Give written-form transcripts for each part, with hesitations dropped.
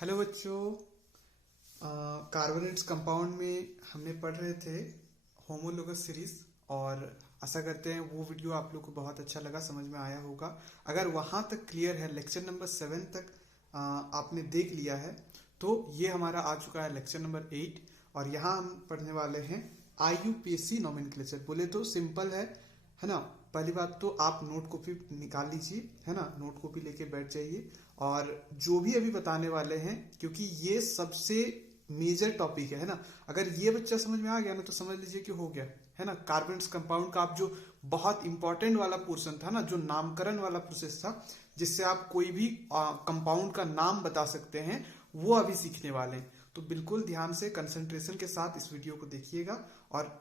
Hello बच्चों। Carbonates compound में हमने पढ़ रहे थे होमोलोगस सीरीज। और आशा करते हैं वो वीडियो आप लोग को बहुत अच्छा लगा, समझ में आया होगा। अगर वहाँ तक क्लियर है, लेक्चर नंबर 7 तक आपने देख लिया है, तो ये हमारा आ चुका है लेक्चर नंबर 8। और यहाँ हम पढ़ने वाले हैं IUPAC नोमेनक्लेचर। बोले तो सिंपल है ना। पहली बात तो आप नोट कॉपी निकाल लीजिए, है ना, नोट कॉपी लेके बैठ जाइए। और जो भी अभी बताने वाले हैं, क्योंकि ये सबसे मेजर टॉपिक है ना। अगर ये बच्चा समझ में आ गया ना, तो समझ लीजिए कि हो गया, है ना। कार्बोनेट्स कंपाउंड का आप जो बहुत इंपॉर्टेंट वाला पोर्शन था ना, जो नामकरण वाला प्रोसेस था, जिससे आप कोई भी कंपाउंड का नाम बता सकते हैं, वो अभी सीखने वाले हैं। तो बिल्कुल ध्यान से कंसंट्रेशन के साथ इस वीडियो को देखिएगा और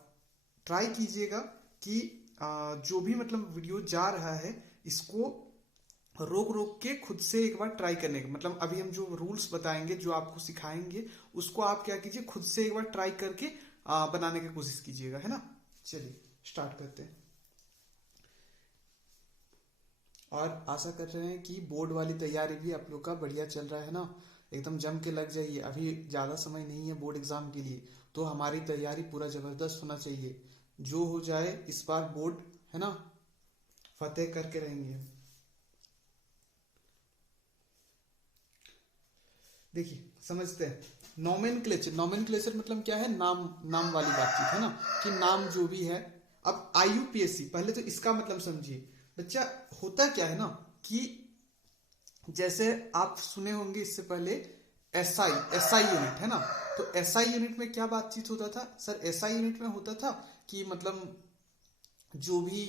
ट्राई कीजिएगा कि जो भी मतलब वीडियो जा रहा है, इसको रोक रोक के खुद से एक बार ट्राई करने का मतलब, अभी हम जो रूल्स बताएंगे, जो आपको सिखाएंगे, उसको आप क्या कीजिए, खुद से एक बार ट्राई करके बनाने की कोशिश कीजिएगा, है ना। चलिए स्टार्ट करते हैं। और आशा कर रहे हैं कि बोर्ड वाली तैयारी भी आप लोग का बढ़िया चल रहा है ना। एकदम जम के लग जाइए, अभी ज़्यादा समय नहीं है बोर्ड एग्जाम के लिए, तो हमारी तैयारी पूरा ज़बरदस्त होना चाहिए। जो हो जाए इस बार बोर्ड, है ना, फतेह करके रहेंगे। देखिए समझते हैं। नोमेनक्लेचर मतलब क्या है, नाम नाम वाली बातचीत, है ना, कि नाम जो भी है। अब IUPAC, पहले तो इसका मतलब समझिए बच्चा। होता क्या है ना, कि जैसे आप सुने होंगे इससे पहले SI यूनिट, है ना। तो SI यूनिट में क्या बातचीत होता था सर? SI यूनिट में होता था कि मतलब जो भी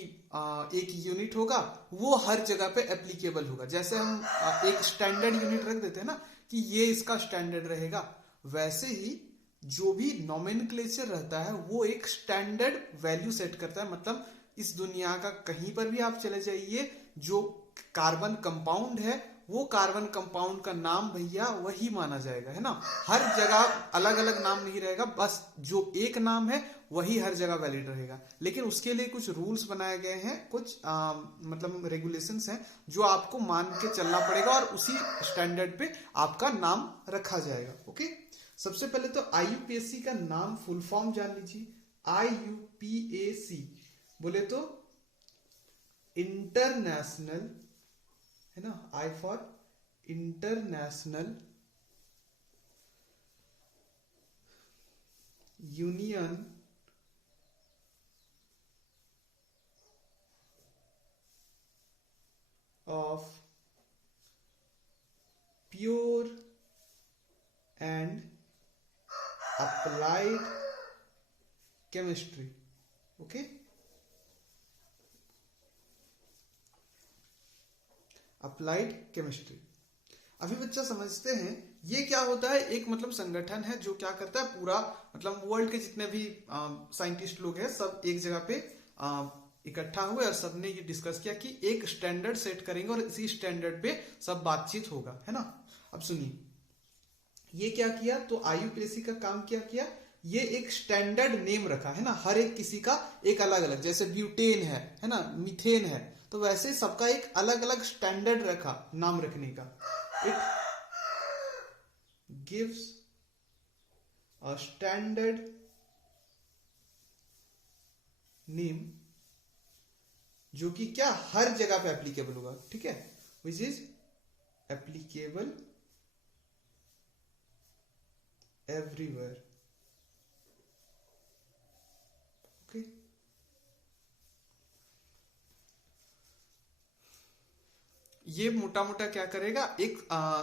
एक यूनिट होगा, वो हर जगह पे एप्लीकेबल होगा। जैसे हम एक स्टैंडर्ड यूनिट रख देते हैं ना, कि ये इसका स्टैंडर्ड रहेगा, वैसे ही जो भी नोमेनक्लेचर रहता है, वो एक स्टैंडर्ड वैल्यू सेट करता है। मतलब इस दुनिया का कहीं पर भी आप चले जाइए, जो कार्बन कंपाउंड है, वो कार्बन कंपाउंड का नाम भैया वही माना जाएगा, है ना। हर जगह अलग अलग नाम नहीं रहेगा, बस जो एक नाम है वही हर जगह वैलिड रहेगा। लेकिन उसके लिए कुछ रूल्स बनाए गए हैं, कुछ मतलब रेगुलेशंस हैं, जो आपको मान के चलना पड़ेगा, और उसी स्टैंडर्ड पे आपका नाम रखा जाएगा। ओके, सबसे पहले तो IUPAC का नाम फुल फॉर्म जान लीजिए। IUPAC बोले तो इंटरनेशनल, है ना, I for international union of pure and applied chemistry. Okay, applied chemistry. अभी बच्चा समझते हैं ये क्या होता है। एक मतलब संगठन है जो क्या करता है, पूरा मतलब वर्ल्ड के जितने भी साइंटिस्ट लोग हैं, सब एक जगह पे इकट्ठा हुए, और सबने ये डिस्कस किया कि एक स्टैंडर्ड सेट करेंगे, और इसी स्टैंडर्ड पे सब बातचीत होगा, है ना। अब सुनिए, ये क्या किया, तो IUPAC का काम क्या किया, ये एक स्टैंडर्ड नेम रखा, है ना। हर एक किसी का एक अलग अलग, जैसे ब्यूटेन है ना, मीथेन है, तो वैसे सबका एक अलग अलग स्टैंडर्ड रखा नाम रखने का। It gives a standard name, जो कि क्या हर जगह पे एप्लीकेबल होगा, ठीक है, which is applicable everywhere. Okay, ये मोटा मोटा क्या करेगा, एक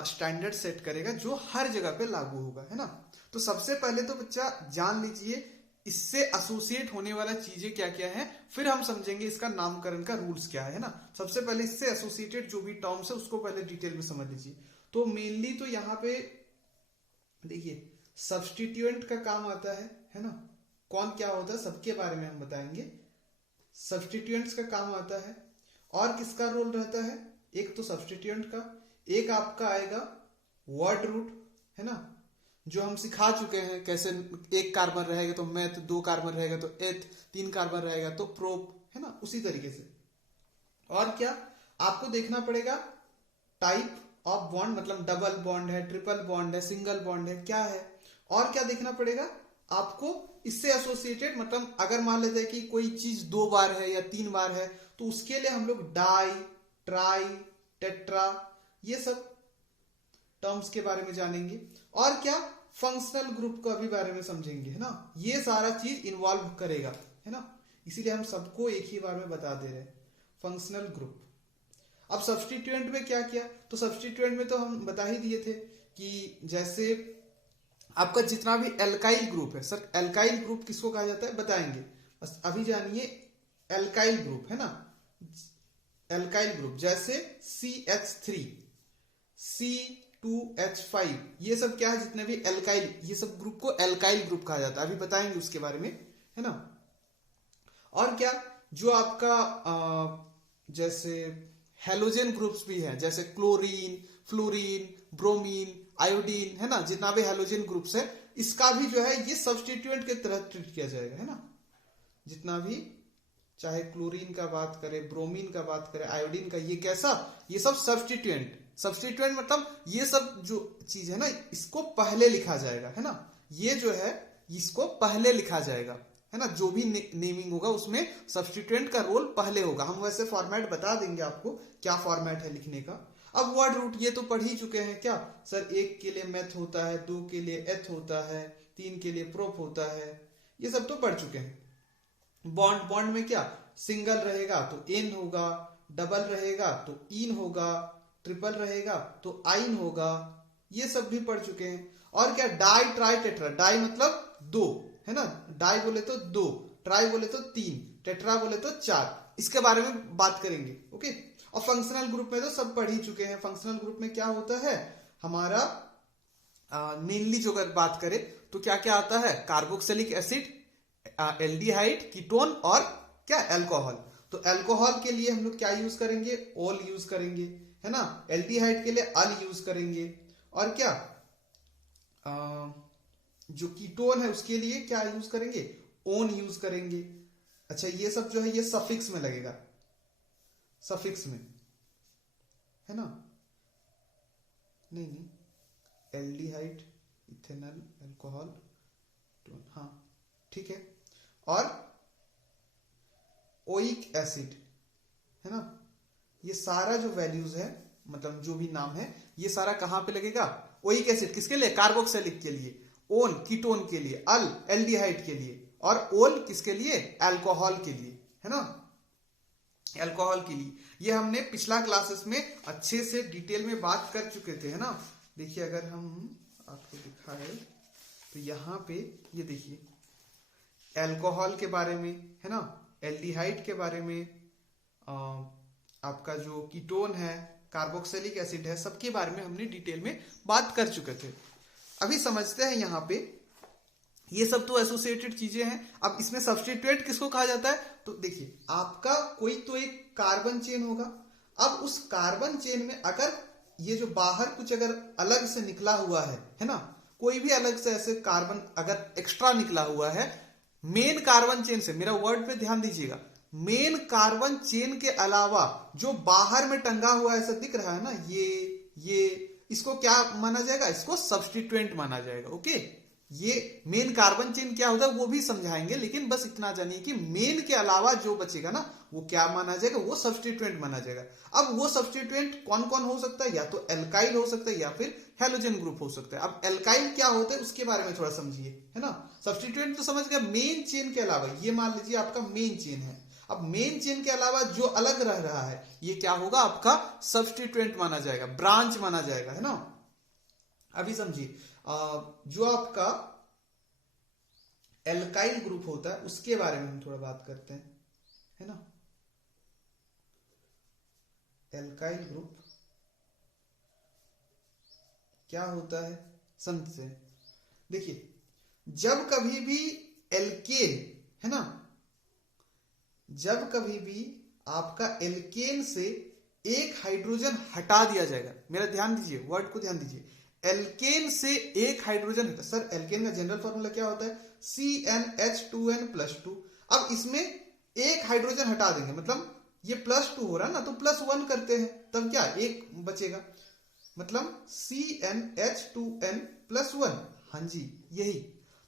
स्टैंडर्ड सेट करेगा जो हर जगह पे लागू होगा, है ना। तो सबसे पहले तो बच्चा जान लीजिए इससे एसोसिएट होने वाला चीजें क्या क्या है, फिर हम समझेंगे इसका नामकरण का रूल्स क्या है ना। सबसे पहले इससे एसोसिएटेड जो भी टर्म्स है, उसको पहले डिटेल में समझ लीजिए। तो मेनली तो यहाँ पे देखिए, सब्सटीट्यूएंट का काम आता है ना। कौन क्या होता है सबके बारे में हम बताएंगे। सब्सटीट्यूएंट्स का काम आता है, और किसका रोल रहता है, एक तो सब्सटीट्यूएंट का, एक आपका आएगा वर्ड रूट, है ना, जो हम सिखा चुके हैं कैसे। एक कार्बन रहेगा तो मेथ, दो कार्बन रहेगा तो एथ, तीन कार्बन रहेगा तो प्रोप, है ना, उसी तरीके से। और क्या आपको देखना पड़ेगा, टाइप ऑफ बॉन्ड मतलब डबल बॉन्ड है, ट्रिपल बॉन्ड है, सिंगल बॉन्ड है, क्या है। और क्या देखना पड़ेगा आपको इससे एसोसिएटेड, मतलब अगर मान लेते हैं कि कोई चीज 2 बार है या 3 बार है तो उसके लिए हम लोग डाई, ट्राई, टेट्रा ये सब टर्म्स के बारे में जानेंगे। और क्या फंक्शनल ग्रुप का भी बारे में समझेंगे, है ना। ये सारा चीज इन्वॉल्व करेगा, है ना, इसीलिए हम सबको एक ही बार में बता दे रहे हैं फंक्शनल ग्रुप। अब सब्स्टिट्यूएंट में क्या किया, तो सब्स्टिट्यूएंट में तो हम बता ही दिए थे कि जैसे आपका जितना भी एल्काइल ग्रुप है, सर एल्काइल ग्रुप किसको कहा जाता है बताएंगे, बस अभी जानिए एल्काइल ग्रुप, है ना। एल्काइल ग्रुप जैसे CH3, C2H5 ये सब क्या है, जितने भी एल्काइल, ये सब ग्रुप को एल्काइल ग्रुप कहा जाता है, अभी बताएंगे उसके बारे में, है ना। और क्या जो आपका जैसे हेलोजन ग्रुप्स भी हैं, जैसे क्लोरीन, फ्लोरीन, ब्रोमीन, आयोडीन, है ना, जितना भी हेलोजन ग्रुप्स है इसका भी जो है ये सब्स्टिट्यूएंट के तरह ट्रीट किया जाएगा, है ना। जितना भी चाहे क्लोरीन का बात करें, ब्रोमीन का बात करें, आयोडीन का, ये कैसा, ये सब सब्स्टिट्यूएंट। सब्स्टिट्यूएंट मतलब ये सब जो चीज है ना इसको पहले लिखा जाएगा, है ना। ये जो है इसको पहले लिखा जाएगा, है ना। जो भी नेमिंग होगा उसमें सब्स्टिट्यूएंट का रोल पहले होगा। हम वैसे फॉर्मेट बता देंगे आपको क्या फॉर्मेट है लिखने का। अब वर्ड रूट ये तो पढ़ ही चुके हैं क्या सर, 1 के लिए मैथ होता है, 2 के लिए एथ होता है, 3 के लिए प्रोप होता है, ये सब तो पढ़ चुके हैं। बॉन्ड, बॉन्ड में क्या सिंगल रहेगा तो एन होगा, डबल रहेगा तो इन होगा, ट्रिपल रहेगा तो आइन होगा, ये सब भी पढ़ चुके हैं। और क्या डाई, ट्राई, टेट्रा, डाई मतलब 2, है ना, डाई बोले तो 2, ट्राई बोले तो 3, टेट्रा बोले तो 4, इसके बारे में बात करेंगे, ओके। और फंक्शनल ग्रुप में तो सब पढ़ ही चुके हैं। फंक्शनल ग्रुप में क्या होता है हमारा मेनली जो अगर बात करें तो क्या क्या आता है, कार्बोक्सिलिक एसिड, एल्डिहाइड, कीटोन और क्या अल्कोहल। तो अल्कोहल के लिए हम लोग क्या यूज करेंगे, ओल यूज करेंगे, है ना। एल्डिहाइड के लिए अल यूज करेंगे। और क्या जो कीटोन है उसके लिए क्या यूज करेंगे, ओन यूज करेंगे। अच्छा ये सब जो है ये सफिक्स में लगेगा, सफिक्स में, है ना। नहीं नहीं, एल्डिहाइड, इथेनॉल, अल्कोहल, हाँ ठीक है। और ओइक एसिड, है ना, ये सारा जो वैल्यूज है मतलब जो भी नाम है ये सारा कहां पे लगेगा, ओइक एसिड किसके लिए, कार्बोक्सिलिक के लिए, ओन कीटोन के लिए, अल एल्डिहाइड के लिए, और ओल किसके लिए, अल्कोहल के लिए, है ना, अल्कोहल के लिए। ये हमने पिछला क्लासेस में अच्छे से डिटेल में बात कर चुके थे, है ना। देखिए अगर हम आपको दिखाए तो यहाँ पे ये देखिए अल्कोहल के बारे में, है ना, एल्डिहाइड के बारे में, आपका जो कीटोन है, कार्बोक्सिलिक एसिड है, सबके बारे में हमने डिटेल में बात कर चुके थे। अभी समझते हैं यहाँ पे, ये सब तो एसोसिएटेड चीजें हैं। अब इसमें सब्स्टिट्यूएंट किसको कहा जाता है, तो देखिए आपका कोई तो एक कार्बन चेन होगा। अब उस कार्बन चेन में अगर ये जो बाहर कुछ अगर अलग से निकला हुआ है ना, कोई भी अलग से ऐसे कार्बन अगर एक्स्ट्रा निकला हुआ है मेन कार्बन चेन से, मेरा वर्ड पे ध्यान दीजिएगा, मेन कार्बन चेन के अलावा जो बाहर में टंगा हुआ ऐसा दिख रहा है ना, ये इसको क्या माना जाएगा, इसको सब्स्टिट्यूएंट माना जाएगा, ओके। ये मेन कार्बन चेन क्या होता है वो भी समझाएंगे, लेकिन बस इतना जानिए कि मेन के अलावा जो बचेगा ना वो क्या माना जाएगा, वो सब्स्टिट्यूएंट माना जाएगा। अब वो सब्स्टिट्यूएंट कौन कौन हो सकता है, या तो एल्काइल हो सकता है या फिर हेलोजन ग्रुप हो सकता है। अब एल्काइल क्या होता है उसके बारे में थोड़ा समझिए, है ना। सब्स्टिट्यूएंट तो समझ गया, मेन चेन के अलावा, ये मान लीजिए आपका मेन चेन है, अब मेन चेन के अलावा जो अलग रह रहा है ये क्या होगा, आपका सब्स्टिट्यूएंट माना जाएगा, ब्रांच माना जाएगा, है ना। अभी समझिए जो आपका एल्काइल ग्रुप होता है उसके बारे में हम थोड़ा बात करते हैं, है ना। एल्काइल ग्रुप क्या होता है समझते हैं। देखिए जब कभी भी एल्केन, है ना, जब कभी भी आपका एल्केन से एक हाइड्रोजन हटा दिया जाएगा, मेरा ध्यान दीजिए, वर्ड को ध्यान दीजिए, एल्केन से एक हाइड्रोजन, सर एल्केन का जनरल फॉर्मूला क्या होता है, CnH2n+2। अब इसमें एक हाइड्रोजन हटा देंगे, मतलब ये +2 हो रहा है ना, तो +1 करते हैं, तब क्या एक बचेगा। मतलब CnH2n + 1। हाँ जी, यही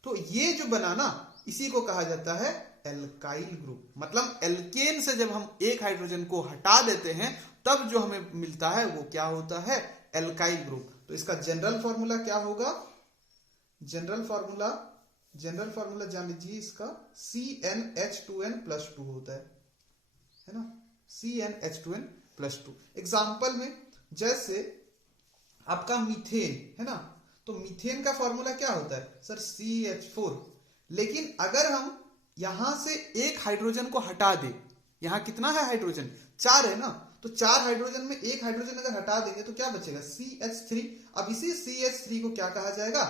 तो ये जो बना ना, इसी को कहा जाता है एल्काइल ग्रुप। मतलब एल्केन से जब हम एक हाइड्रोजन को हटा देते हैं तब जो हमें मिलता है वो क्या होता है, एल्काइल ग्रुप। तो इसका जनरल फॉर्मूला क्या होगा, जनरल फॉर्मूला जान लीजिए इसका, CnH2n + 2 होता है ना, CnH2n + 2। एग्जाम्पल में जैसे आपका मीथेन है ना, तो मीथेन का फॉर्मूला क्या होता है सर, CH4। लेकिन अगर हम यहां से एक हाइड्रोजन को हटा दे, यहां कितना है हाइड्रोजन, 4 है ना, तो 4 हाइड्रोजन में एक हाइड्रोजन अगर हटा देंगे तो क्या बचेगा, CH3। अब इसी CH3 को क्या कहा जाएगा,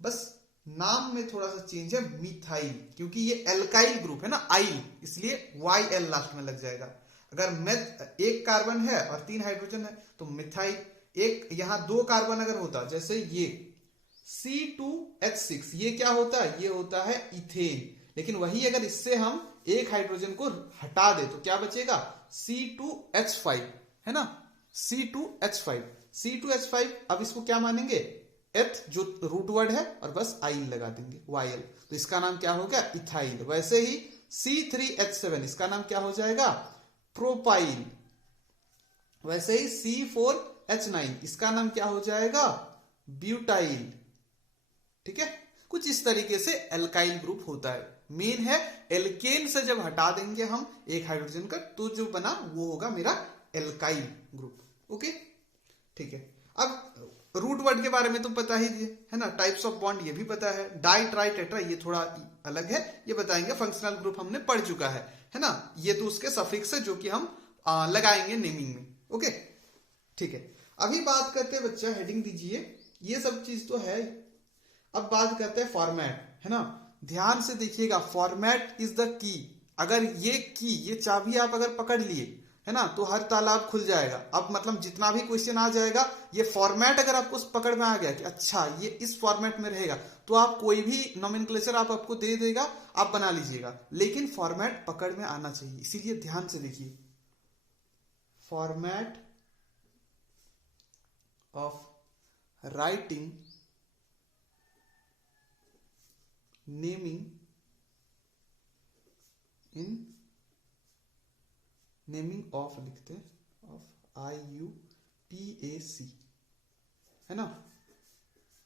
बस नाम में थोड़ा सा चेंज है, मिथाइल, क्योंकि ये एल्काइल ग्रुप है ना, आइल, इसलिए YL लास्ट में लग जाएगा। अगर मेथ एक कार्बन है और 3 हाइड्रोजन है तो मिथाइल। एक यहां 2 कार्बन अगर होता, जैसे ये C2H6, ये क्या होता है, ये होता है इथेन। लेकिन वही अगर इससे हम एक हाइड्रोजन को हटा दे तो क्या बचेगा, C2H5 है ना, C2H5। अब इसको क्या मानेंगे, एथ जो रूट वर्ड है, और बस आइल लगा देंगे, YL, तो इसका नाम क्या हो गया, इथाइल। वैसे ही C3H7, इसका नाम क्या हो जाएगा, प्रोपाइल। वैसे ही C4H9, इसका नाम क्या हो जाएगा, ब्यूटाइल। ठीक है, कुछ इस तरीके से एल्काइल ग्रुप होता है। मेन है एल्केन से जब हटा देंगे हम एक हाइड्रोजन का तो जो बना वो होगा मेरा एल्काइल ग्रुप। ओके, ठीक है। अब रूट वर्ड के बारे में तो पता ही है ना, टाइप्स ऑफ बॉन्ड ये भी पता है, डाई ट्राई टेट्रा ये थोड़ा अलग है, ये बताएंगे। फंक्शनल ग्रुप हमने पढ़ चुका है ना, ये तो उसके सफिक्स है जो कि हम लगाएंगे नेमिंग में। ओके, ठीक है। अभी बात करते हैं बच्चा, हेडिंग दीजिए, ये सब चीज तो है। अब बात करते हैं फॉर्मेट, है ना। ध्यान से देखिएगा, फॉर्मेट इज द की। अगर ये चाबी आप अगर पकड़ लिए है ना, तो हर तालाब खुल जाएगा। अब मतलब जितना भी क्वेश्चन आ जाएगा, ये फॉर्मेट अगर आपको पकड़ में आ गया कि अच्छा ये इस फॉर्मेट में रहेगा, तो आप कोई भी नोमेनक्लेचर आप आपको दे देगा, आप बना लीजिएगा। लेकिन फॉर्मेट पकड़ में आना चाहिए, इसीलिए ध्यान से देखिए, format of writing naming in naming of लिखते हैं, ऑफ IUPAC है ना।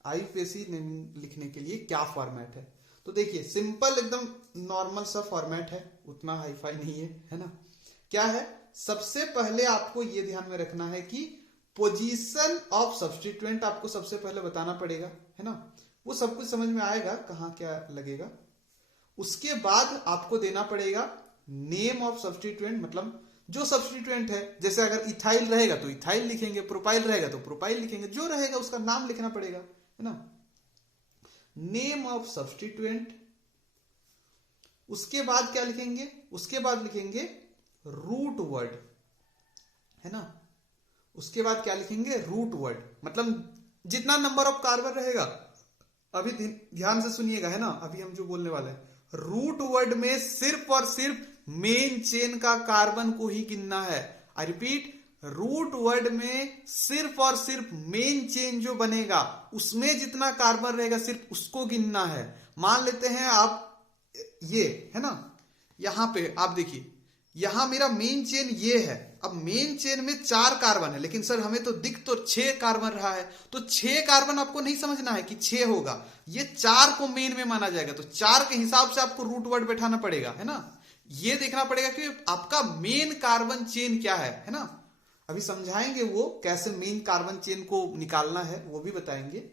IUPAC नेमिंग लिखने के लिए क्या फॉर्मेट है, तो देखिए सिंपल एकदम नॉर्मल सा फॉर्मेट है, उतना हाईफाई नहीं है ना। क्या है, सबसे पहले आपको ये ध्यान में रखना है कि पोजीशन ऑफ सब्स्टिट्यूएंट आपको सबसे पहले बताना पड़ेगा, है ना। वो सब कुछ समझ में आएगा कहाँ क्या लगेगा। उसके बाद आपको देना पड़ेगा नेम ऑफ सब्स्टिट्यूएंट, मतलब जो सब्स्टिट्यूएंट है, जैसे अगर इथाइल रहेगा तो इथाइल लिखेंगे, प्रोपाइल रहेगा तो प्रोपाइल लिखेंगे, जो रहेगा उसका नाम लिखना पड़ेगा, है ना। Name of substituent. उसके बाद क्या लिखेंगे, उसके बाद लिखेंगे रूट वर्ड, है ना। उसके बाद क्या लिखेंगे, रूट वर्ड, मतलब जितना नंबर ऑफ कार्बन रहेगा, अभी ध्यान से सुनिएगा, है ना, अभी हम जो बोलने वाले हैं, रूट वर्ड में सिर्फ और सिर्फ मेन चेन का कार्बन को ही गिनना है। आई रिपीट, रूट वर्ड में सिर्फ और सिर्फ मेन चेन जो बनेगा उसमें जितना कार्बन रहेगा सिर्फ उसको गिनना है। मान लेते हैं आप ये, है ना, यहां पे आप देखिए, यहां मेरा मेन चेन ये है। अब मेन चेन में 4 कार्बन है, लेकिन सर हमें तो दिख तो 6 कार्बन रहा है, तो 6 कार्बन आपको नहीं समझना है कि 6 होगा, ये 4 को मेन में माना जाएगा, तो 4 के हिसाब से आपको रूट वर्ड बैठाना पड़ेगा, है ना। ये देखना पड़ेगा कि आपका मेन कार्बन चेन क्या है ना। अभी समझाएंगे वो कैसे मेन कार्बन चेन को निकालना है, वो भी बताएंगे।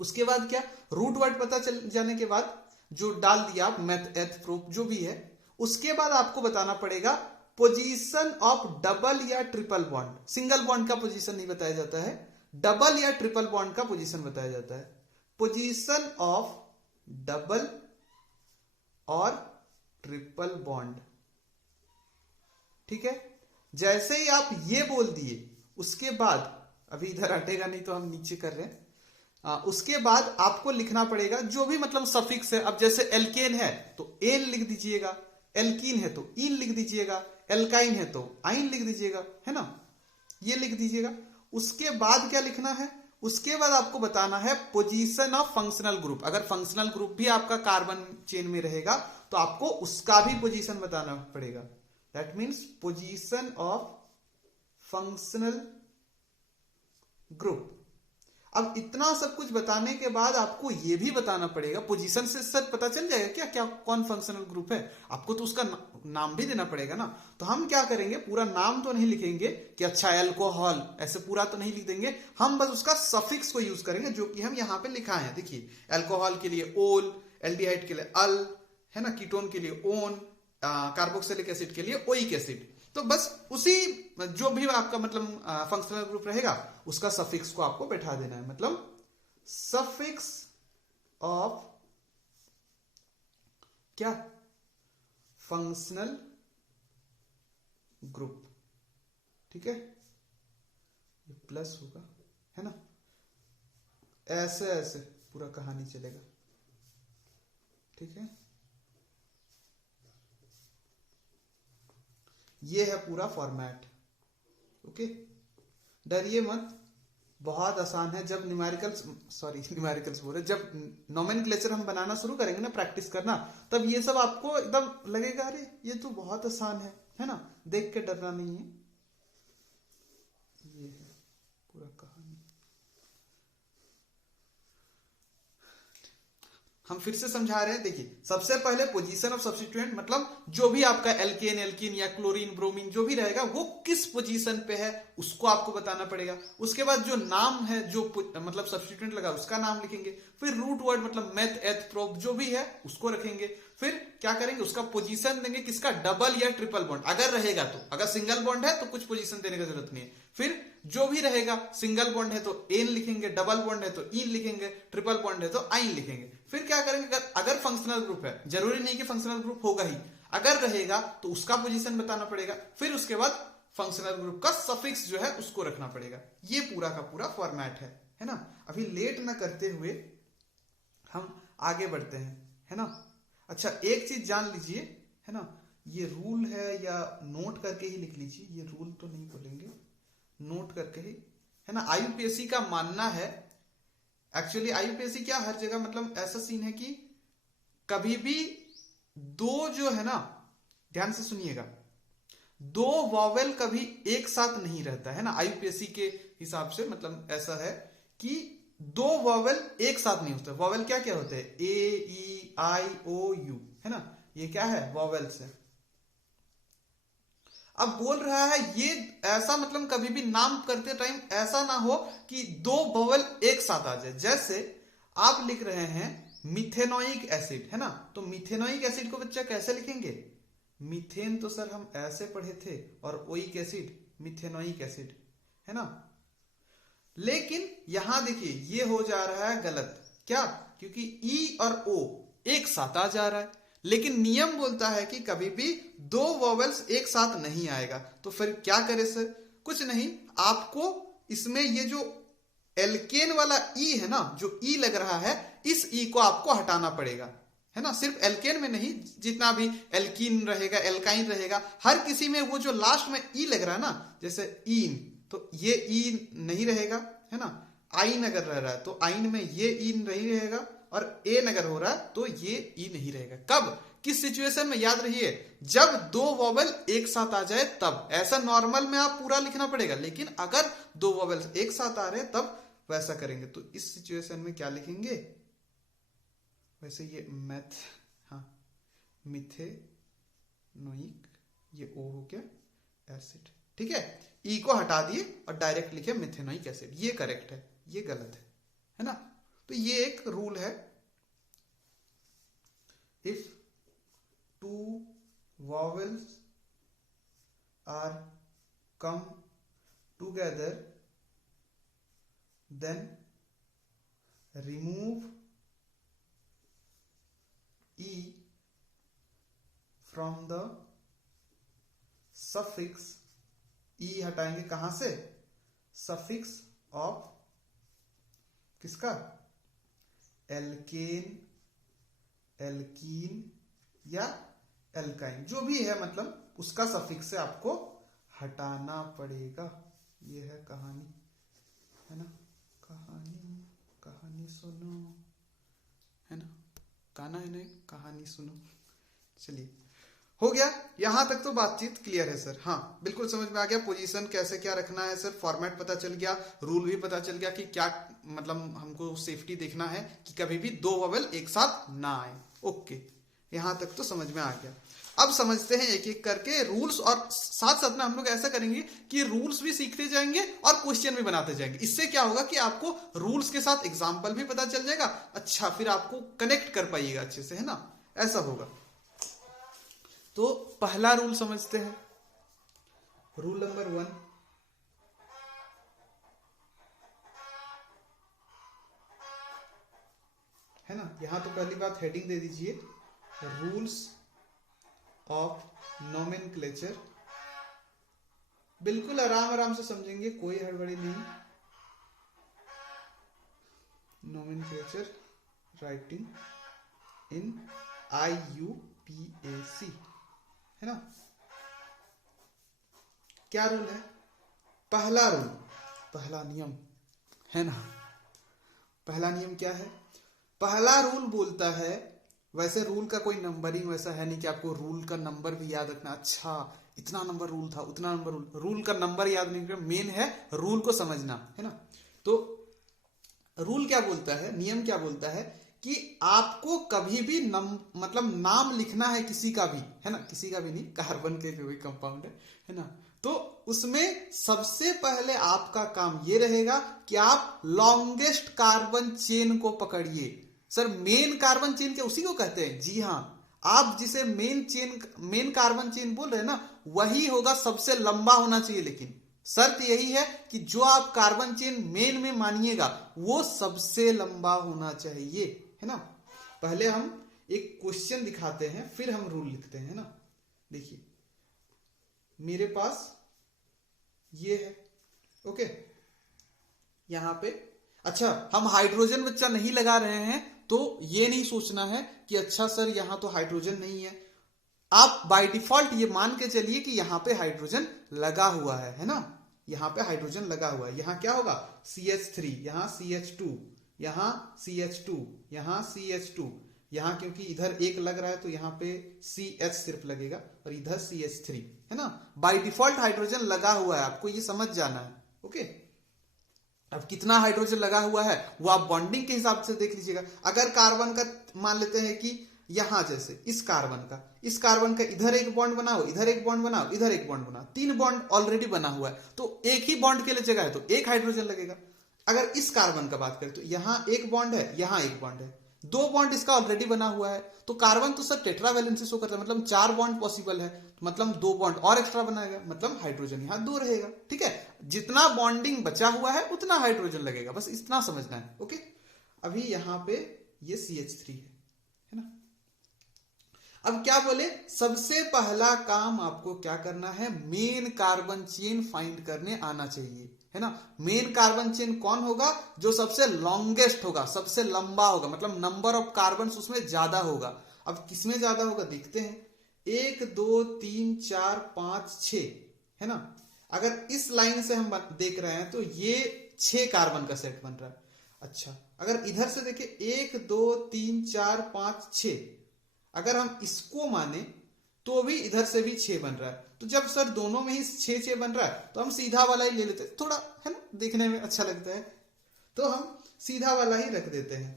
उसके बाद क्या, रूट वर्ड पता चल जाने के बाद जो डाल दिया आप मेथ एथ प्रोप जो भी है, उसके बाद आपको बताना पड़ेगा पोजीशन ऑफ डबल या ट्रिपल बॉन्ड। सिंगल बॉन्ड का पोजीशन नहीं बताया जाता है, डबल या ट्रिपल बॉन्ड का पोजीशन बताया जाता है। पोजीशन ऑफ डबल और ट्रिपल बॉन्ड, ठीक है। जैसे ही आप ये बोल दिए, उसके बाद अभी इधर हटेगा नहीं तो हम नीचे कर रहे हैं, उसके बाद आपको लिखना पड़ेगा जो भी मतलब सफिक्स है। अब जैसे एल्केन है तो एन लिख दीजिएगा, एल्कीन है तो इन लिख दीजिएगा, एल्काइन है तो आइन लिख दीजिएगा, है ना, ये लिख दीजिएगा। उसके बाद क्या लिखना है, उसके बाद आपको बताना है पोजीशन ऑफ फंक्शनल ग्रुप। अगर फंक्शनल ग्रुप भी आपका कार्बन चेन में रहेगा तो आपको उसका भी पोजीशन बताना पड़ेगा। That means position of functional group. अब इतना सब कुछ बताने के बाद आपको यह भी बताना पड़ेगा, पोजीशन से सर पता चल जाएगा क्या क्या कौन फंक्शनल ग्रुप है, आपको तो उसका नाम भी देना पड़ेगा ना। तो हम क्या करेंगे, पूरा नाम तो नहीं लिखेंगे कि अच्छा अल्कोहल, ऐसे पूरा तो नहीं लिख देंगे, हम बस उसका सफिक्स को यूज करेंगे जो कि हम यहाँ पे लिखा है। देखिए अल्कोहल के लिए ओल, एल्डिहाइड के लिए अल, है ना, कीटोन के लिए ओन, कार्बोक्सिलिक एसिड के लिए ओइक एसिड। तो बस उसी जो भी आपका मतलब फंक्शनल ग्रुप रहेगा उसका सफिक्स को आपको बैठा देना है, मतलब सफिक्स ऑफ क्या, फंक्शनल ग्रुप। ठीक है, ये प्लस होगा, है ना, ऐसे ऐसे पूरा कहानी चलेगा। ठीक है, ये है पूरा फॉर्मेट। ओके, डरिए मत, बहुत आसान है। जब न्यूमेरिकल्स बोल रहे, जब नोमेनक्लेचर हम बनाना शुरू करेंगे ना, प्रैक्टिस करना, तब ये सब आपको एकदम लगेगा अरे ये तो बहुत आसान है ना, देख के डरना नहीं है। ये है पूरा कहानी। हम फिर से समझा रहे हैं, देखिए सबसे पहले पोजीशन ऑफ सब्स्टिट्यूएंट, मतलब जो भी आपका एल्केन, एल्कीन या क्लोरीन, ब्रोमीन जो भी रहेगा वो किस पोजीशन पे है उसको आपको बताना पड़ेगा। उसके बाद जो नाम है, जो मतलब सब्स्टिट्यूएंट लगा उसका नाम लिखेंगे। फिर रूट वर्ड मतलब मेथ, एथ, प्रोप जो भी है उसको रखेंगे। फिर क्या करेंगे, उसका पोजीशन देंगे, किसका, डबल या ट्रिपल बॉन्ड अगर रहेगा तो। अगर सिंगल बॉन्ड है तो कुछ पोजीशन देने की जरूरत नहीं है। फिर जो भी रहेगा, सिंगल बॉन्ड है तो एन लिखेंगे, डबल बॉन्ड है तो इन लिखेंगे, ट्रिपल बॉन्ड है तो आइन लिखेंगे। फिर क्या करेंगे, अगर फंक्शनल ग्रुप है, जरूरी नहीं कि फंक्शनल ग्रुप होगा ही, अगर रहेगा तो उसका पोजीशन बताना पड़ेगा। फिर उसके बाद फंक्शनल ग्रुप का सफिक्स जो है उसको रखना पड़ेगा। ये पूरा का पूरा फॉर्मेट है ना। अभी लेट ना करते हुए हम आगे बढ़ते हैं, है ना। अच्छा एक चीज जान लीजिए, है ना, ये रूल है या नोट करके ही लिख लीजिए, ये रूल तो नहीं बोलेंगे, नोट करके ही, है ना। आईयूपीएससी का मानना है, एक्चुअली आईयूपीएससी क्या हर जगह मतलब ऐसा सीन है कि कभी भी दो जो है ना, ध्यान से सुनिएगा, दो वॉवेल कभी एक साथ नहीं रहता है ना। आईयूपीएससी के हिसाब से मतलब ऐसा है कि दो वॉवेल एक साथ नहीं होते। वॉवेल क्या क्या होते हैं, ए, ई, आई, ओ, यू, है ना, ये क्या है, वॉवेल्स है। अब बोल रहा है ये ऐसा मतलब कभी भी नाम करते टाइम ऐसा ना हो कि दो वॉवेल एक साथ आ जाए। जैसे आप लिख रहे हैं मिथेनोइक एसिड, है ना, तो मिथेनोइक एसिड को बच्चा कैसे लिखेंगे, मीथेन तो सर हम ऐसे पढ़े थे, और ओइक एसिड मिथेनोइक एसिड, है ना। लेकिन यहां देखिए ये हो जा रहा है गलत, क्या, क्योंकि ई और ओ एक साथ आ जा रहा है, लेकिन नियम बोलता है कि कभी भी दो वॉवेल्स एक साथ नहीं आएगा। तो फिर क्या करें सर, कुछ नहीं, आपको इसमें ये जो एल्केन वाला ई है ना, जो ई लग रहा है, इस ई को आपको हटाना पड़ेगा, है ना। सिर्फ एल्केन में नहीं, जितना भी एल्कीन रहेगा, एल्काइन रहेगा, हर किसी में वो जो लास्ट में ई लग रहा है ना, जैसे ईन, तो ये ई नहीं रहेगा, है ना। आइन अगर रह रहा है तो आइन में ये ई नहीं रहेगा, और एन अगर हो रहा है तो ये ई नहीं रहेगा। कब, किस सिचुएशन में, याद रहिए, जब दो वॉवेल एक साथ आ जाए तब। ऐसा नॉर्मल में आप पूरा लिखना पड़ेगा, लेकिन अगर दो वॉवेल एक साथ आ रहे हैं तब वैसा करेंगे। तो इस सिचुएशन में क्या लिखेंगे, वैसे ये मैथ, हाँ, मिथेनोइक, ये ओ हो गया एसिड, ठीक है। ई को हटा दिए और डायरेक्ट लिखे मिथेनोइक एसिड, ये करेक्ट है, ये गलत है ना। तो ये एक रूल है, if two vowels are come together then remove E from the suffix, E हटाएंगे कहां से, सफिक्स ऑफ किसका, एल्केन, एल्कीन या एल्काइन, जो भी है मतलब उसका सफिक्स से आपको हटाना पड़ेगा। ये है कहानी, है ना, कहानी कहानी सुनो, है ना, गाना है नहीं, कहानी सुनो। चलिए हो गया, यहां तक तो बातचीत क्लियर है सर। हाँ बिल्कुल समझ में आ गया, पोजीशन कैसे क्या रखना है सर, फॉर्मेट पता चल गया, रूल भी पता चल गया कि क्या मतलब हमको सेफ्टी देखना है कि कभी भी दो वोवेल एक साथ ना आए। ओके, यहां तक तो समझ में आ गया। अब समझते हैं एक एक करके रूल्स, और साथ साथ में हम लोग ऐसा करेंगे कि रूल्स भी सीखते जाएंगे और क्वेश्चन भी बनाते जाएंगे। इससे क्या होगा कि आपको रूल्स के साथ एग्जाम्पल भी पता चल जाएगा, अच्छा फिर आपको कनेक्ट कर पाइएगा अच्छे से, है ना, ऐसा होगा। तो पहला रूल समझते हैं, रूल नंबर 1, है ना। यहां तो पहली बात हेडिंग दे दीजिए, रूल्स ऑफ नोमेनक्लेचर। बिल्कुल आराम आराम से समझेंगे, कोई हड़बड़ी नहीं। नोमेनक्लेचर राइटिंग इन IUPAC, है ना। क्या रूल है, पहला रूल, पहला नियम, है ना। पहला नियम क्या है, पहला रूल बोलता है, वैसे रूल का कोई नंबरिंग वैसा है नहीं कि आपको रूल का नंबर भी याद रखना, अच्छा इतना नंबर रूल था, उतना नंबर रूल का नंबर याद नहीं करना, मेन है रूल को समझना, है ना। तो रूल क्या बोलता है, नियम क्या बोलता है कि आपको कभी भी मतलब नाम लिखना है किसी का भी, है ना, किसी का भी नहीं, कार्बन के कोई कंपाउंड है ना, तो उसमें सबसे पहले आपका काम ये रहेगा कि आप लॉन्गेस्ट कार्बन चेन को पकड़िए। सर मेन कार्बन चेन क्या उसी को कहते हैं, जी हाँ, आप जिसे मेन कार्बन चेन बोल रहे हैं ना, वही होगा सबसे लंबा होना चाहिए, लेकिन शर्त यही है कि जो आप कार्बन चेन मेन में मानिएगा वो सबसे लंबा होना चाहिए, है ना। पहले हम एक क्वेश्चन दिखाते हैं फिर हम रूल लिखते हैं, है ना। देखिए मेरे पास ये है, ओके, यहां पे, अच्छा हम हाइड्रोजन बच्चा नहीं लगा रहे हैं तो ये नहीं सोचना है कि अच्छा सर यहां तो हाइड्रोजन नहीं है, आप बाय डिफॉल्ट ये मान के चलिए कि यहां पे हाइड्रोजन लगा हुआ है ना, यहां पे हाइड्रोजन लगा हुआ है, यहां क्या होगा CH3, यहां CH2, यहां CH2, यहां CH2, यहां क्योंकि इधर एक लग रहा है तो यहां पे CH सिर्फ लगेगा और इधर CH3, है ना। बाय डिफॉल्ट हाइड्रोजन लगा हुआ है, आपको ये समझ जाना है, ओके। अब कितना हाइड्रोजन लगा हुआ है वो आप बॉन्डिंग के हिसाब से देख लीजिएगा। अगर कार्बन का मान लेते हैं कि यहां जैसे इस कार्बन का इधर एक बॉन्ड बनाओ, इधर एक बॉन्ड बनाओ, इधर एक बॉन्ड बनाओ, 3 बॉन्ड ऑलरेडी बना हुआ है, तो एक ही बॉन्ड के लिए जगह है तो एक हाइड्रोजन लगेगा। अगर इस कार्बन का बात करें तो यहां एक बॉन्ड है, यहां एक बॉन्ड है, 2 बॉन्ड इसका ऑलरेडी बना हुआ है, तो कार्बन तो सर टेट्रावैलेंसी शो करता है, मतलब 4 बॉन्ड पॉसिबल है, मतलब 2 बॉन्ड और एक्स्ट्रा बनाएगा, मतलब हाइड्रोजन यहां 2 रहेगा, ठीक है। जितना बॉन्डिंग बचा हुआ है उतना हाइड्रोजन लगेगा, बस इतना समझना है, ओके। अभी यहां पे ये CH3 है ना। अब क्या बोले, सबसे पहला काम आपको क्या करना है, मेन कार्बन चेन फाइंड करने आना चाहिए, है ना। मेन कार्बन चेन कौन होगा, जो सबसे लॉन्गेस्ट होगा, सबसे लंबा होगा, मतलब नंबर ऑफ कार्बन उसमें ज्यादा होगा। अब किसमें ज्यादा होगा देखते हैं, 1 2 3 4 5 6, है ना। अगर इस लाइन से हम देख रहे हैं तो ये 6 कार्बन का सेट बन रहा है। अच्छा अगर इधर से देखें 1 2 3 4 5 6, अगर हम इसको माने तो भी इधर से भी 6 बन रहा है, तो जब सर दोनों में ही 6 बन रहा है तो हम सीधा वाला ही ले लेते हैं, थोड़ा है ना देखने में अच्छा लगता है, तो हम सीधा वाला ही रख देते हैं,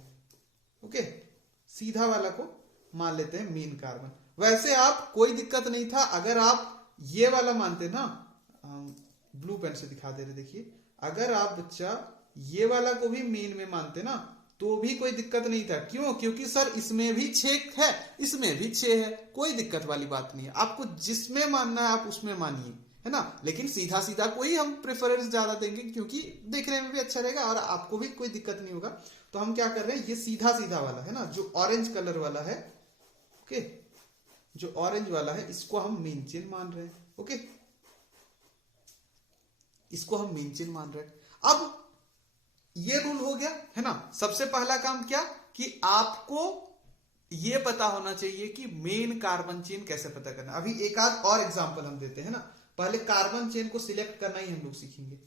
ओके। सीधा वाला को मान लेते हैं मेन कार्बन। वैसे आप कोई दिक्कत नहीं था अगर आप ये वाला मानते ना, ब्लू पेन से दिखा दे रहे, देखिए अगर आप बच्चा ये वाला को भी मेन में मानते ना तो भी कोई दिक्कत नहीं था, क्यों, क्योंकि सर इसमें भी 6 है, इसमें भी 6 है, कोई दिक्कत वाली बात नहीं है, आपको जिसमें मानना है आप उसमें मानिए, है ना। लेकिन सीधा सीधा कोई हम प्रेफरेंस ज्यादा देंगे क्योंकि देखने में भी अच्छा रहेगा और आपको भी कोई दिक्कत नहीं होगा। तो हम क्या कर रहे हैं, ये सीधा सीधा वाला है ना, जो ऑरेंज कलर वाला है, ओके, जो ऑरेंज वाला है इसको हम मेन चेन मान रहे हैं, ओके, इसको हम मेन चेन मान रहे हैं। अब ये रूल हो गया, है ना। सबसे पहला काम क्या, कि आपको ये पता होना चाहिए कि मेन कार्बन चेन कैसे पता करना। अभी एक आध और एग्जांपल हम देते हैं ना, पहले कार्बन चेन को सिलेक्ट करना ही हम लोग सीखेंगे।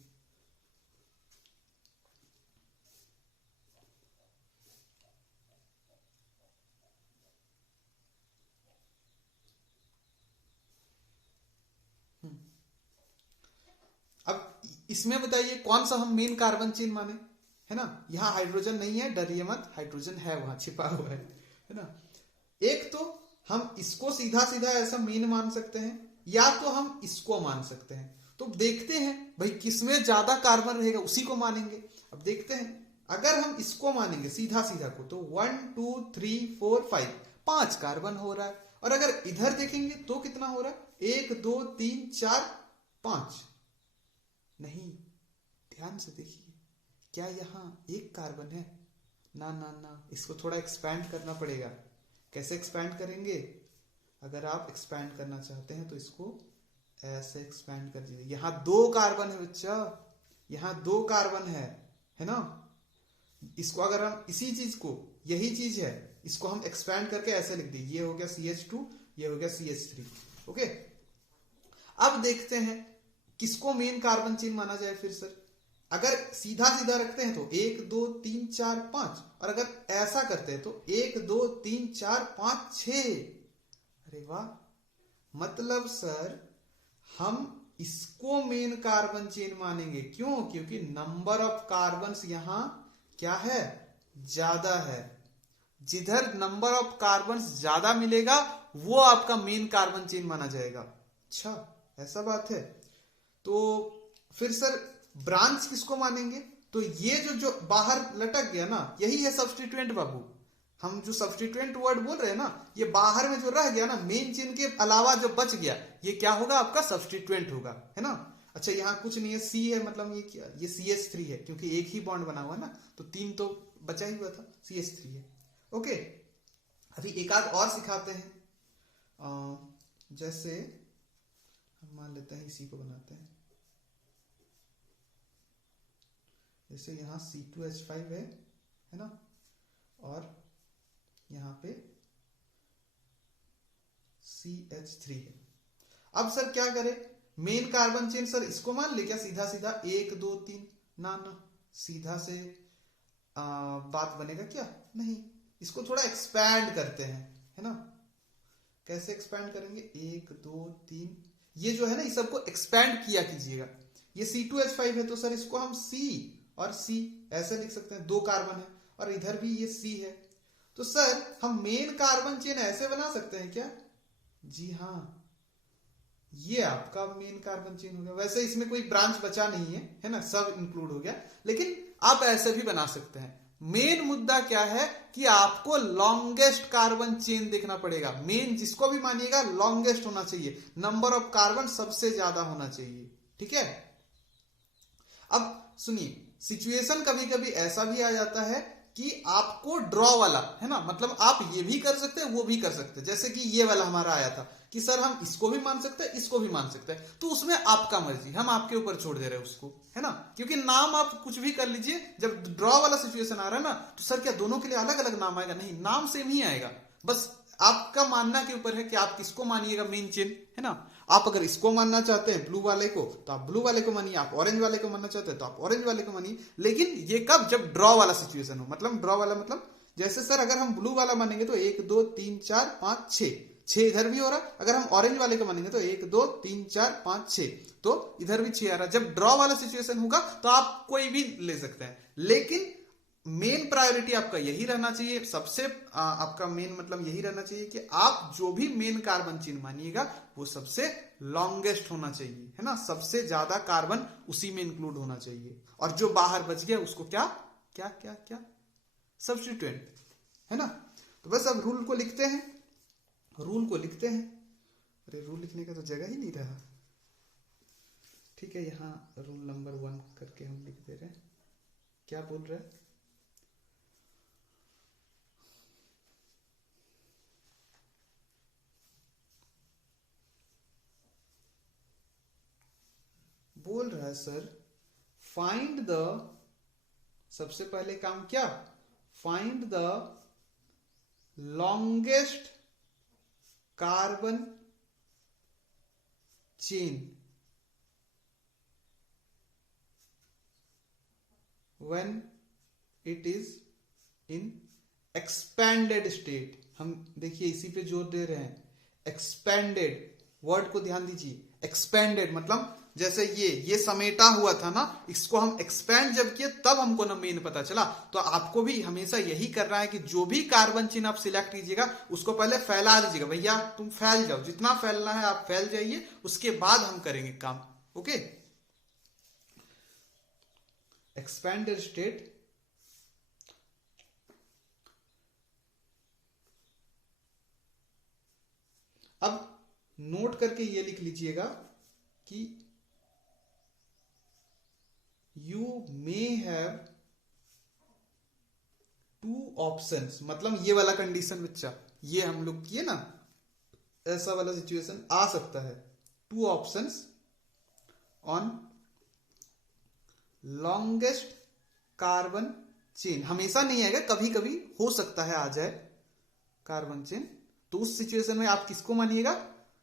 इसमें बताइए कौन सा हम मेन कार्बन चेन माने, है ना। यहाँ हाइड्रोजन नहीं है, डरिए मत, हाइड्रोजन है वहां छिपा हुआ है ना। एक तो हम इसको सीधा सीधा ऐसा मेन मान सकते हैं, या तो हम इसको मान सकते हैं। तो देखते हैं भाई किसमें ज्यादा कार्बन रहेगा उसी को मानेंगे। अब देखते हैं, अगर हम इसको मानेंगे सीधा सीधा को तो 1 2 3 4 5 5 कार्बन हो रहा है। और अगर इधर देखेंगे तो कितना हो रहा है, 1 2 3 4 5। नहीं, ध्यान से देखिए, क्या यहां एक कार्बन है? ना ना ना, इसको थोड़ा एक्सपैंड करना पड़ेगा। कैसे एक्सपैंड करेंगे? अगर आप एक्सपैंड करना चाहते हैं तो इसको ऐसे एक्सपैंड कर दीजिए। यहां 2 कार्बन है बच्चा, यहां 2 कार्बन है ना। इसको अगर हम इसी चीज को, यही चीज है, इसको हम एक्सपैंड करके ऐसे लिख दिए, ये हो गया CH2, ये हो गया CH3। ओके, अब देखते हैं किसको मेन कार्बन चेन माना जाए फिर सर। अगर सीधा सीधा रखते हैं तो 1 2 3 4 5, और अगर ऐसा करते हैं तो 1 2 3 4 5 6। अरे वाह, मतलब सर हम इसको मेन कार्बन चेन मानेंगे। क्यों? क्योंकि नंबर ऑफ कार्बन्स यहां क्या है, ज्यादा है। जिधर नंबर ऑफ कार्बन्स ज्यादा मिलेगा वो आपका मेन कार्बन चेन माना जाएगा। अच्छा, ऐसा बात है। तो फिर सर ब्रांच किसको मानेंगे? तो ये जो बाहर लटक गया ना, यही है सब्स्टिट्यूएंट बाबू। हम जो सब्स्टिट्यूएंट वर्ड बोल रहे हैं ना, ये बाहर में जो रह गया ना, मेन चेन के अलावा जो बच गया, ये क्या होगा, आपका सब्स्टिट्यूएंट होगा, है ना। अच्छा, यहाँ कुछ नहीं है, C है, मतलब ये क्या, ये CH3 है, क्योंकि एक ही बॉन्ड बना हुआ है ना, तो 3 तो बचा ही हुआ था, CH3 है। ओके, अभी एक आध और सिखाते हैं। जैसे हम मान लेते हैं इसी को बनाते हैं। जैसे यहाँ C2H5 है ना, और यहाँ पे CH3 है। अब सर क्या करें, मेन कार्बन चेन सर इसको मान ले क्या सीधा सीधा 1 2 3? ना ना, सीधा से बात बनेगा क्या? नहीं, इसको थोड़ा एक्सपैंड करते हैं, है ना। कैसे एक्सपैंड करेंगे? 1 2 3, ये जो है ना, इस सबको एक्सपैंड किया कीजिएगा। ये C2H5 है तो सर इसको हम C और C ऐसे लिख सकते हैं, 2 कार्बन है, और इधर भी ये C है। तो सर हम मेन कार्बन चेन ऐसे बना सकते हैं क्या? जी हाँ, ये आपका मेन कार्बन चेन हो गया। वैसे इसमें कोई ब्रांच बचा नहीं है ना, सब इंक्लूड हो गया, लेकिन आप ऐसे भी बना सकते हैं। मेन मुद्दा क्या है कि आपको लॉन्गेस्ट कार्बन चेन देखना पड़ेगा। मेन जिसको भी मानिएगा लॉन्गेस्ट होना चाहिए, नंबर ऑफ कार्बन सबसे ज्यादा होना चाहिए, ठीक है। अब सुनिए, सिचुएशन कभी कभी ऐसा भी आ जाता है कि आपको ड्रॉ वाला, है ना, मतलब आप ये भी कर सकते हैं वो भी कर सकते हैं। जैसे कि ये वाला हमारा आया था कि सर हम इसको भी मान सकते हैं इसको भी मान सकते हैं, तो उसमें आपका मर्जी, हम आपके ऊपर छोड़ दे रहे हैं उसको, है ना। क्योंकि नाम आप कुछ भी कर लीजिए, जब ड्रॉ वाला सिचुएशन आ रहा है ना, तो सर क्या दोनों के लिए अलग अलग नाम आएगा? नहीं, नाम सेम ही आएगा, बस आपका मानना के ऊपर है कि आप किसको मानिएगा मेन चेन, है ना। आप अगर इसको मानना चाहते हैं ब्लू वाले को, तो आप ब्लू वाले को मानिए, आप ऑरेंज वाले को मानना चाहते हैं तो आप ऑरेंज वाले को मानिए। लेकिन ये कब? जब ड्रॉ वाला सिचुएशन हो। मतलब ड्रॉ वाला मतलब जैसे सर अगर हम ब्लू वाला मानेंगे तो 1 2 3 4 5 6 इधर भी हो रहा। अगर हम ऑरेंज वाले को मानेंगे तो 1 2 3 4 5 6, तो इधर भी 6 आ रहा। जब ड्रॉ वाला सिचुएशन होगा तो आप कोई भी ले सकते हैं, लेकिन मेन प्रायोरिटी आपका यही रहना चाहिए, सबसे आपका मेन मतलब यही रहना चाहिए कि आप जो भी मेन कार्बन चेन मानिएगा वो सबसे लॉन्गेस्ट होना चाहिए, है ना। सबसे ज्यादा कार्बन उसी में इंक्लूड होना चाहिए, और जो बाहर बच गया उसको क्या क्या क्या क्या सब्स्टिट्यूएंट, है ना। तो बस अब रूल को लिखते हैं, रूल को लिखते हैं। अरे रूल लिखने का तो जगह ही नहीं रहा। ठीक है, यहां रूल नंबर 1 करके हम लिख दे रहे हैं। क्या बोल रहे हैं? बोल रहा है सर फाइंड द, सबसे पहले काम क्या, find the longest carbon chain when it is in expanded state. हम देखिए इसी पे जोर दे रहे हैं, एक्सपैंडेड वर्ड को ध्यान दीजिए। एक्सपैंडेड मतलब जैसे ये समेटा हुआ था ना, इसको हम एक्सपेंड जब किए तब हमको ना मेन पता चला। तो आपको भी हमेशा यही करना है कि जो भी कार्बन चेन आप सिलेक्ट कीजिएगा उसको पहले फैला दीजिएगा। भैया तुम फैल जाओ, जितना फैलना है आप फैल जाइए, उसके बाद हम करेंगे काम। ओके, एक्सपेंडेड स्टेट अब नोट करके ये लिख लीजिएगा कि you may have two options, मतलब ये वाला कंडीशन बच्चा, ये हम लोग किए ना, ऐसा वाला सिचुएशन आ सकता है। Two options on longest carbon chain, हमेशा नहीं आएगा, कभी कभी हो सकता है आ जाए कार्बन चेन। तो उस सिचुएशन में आप किसको मानिएगा?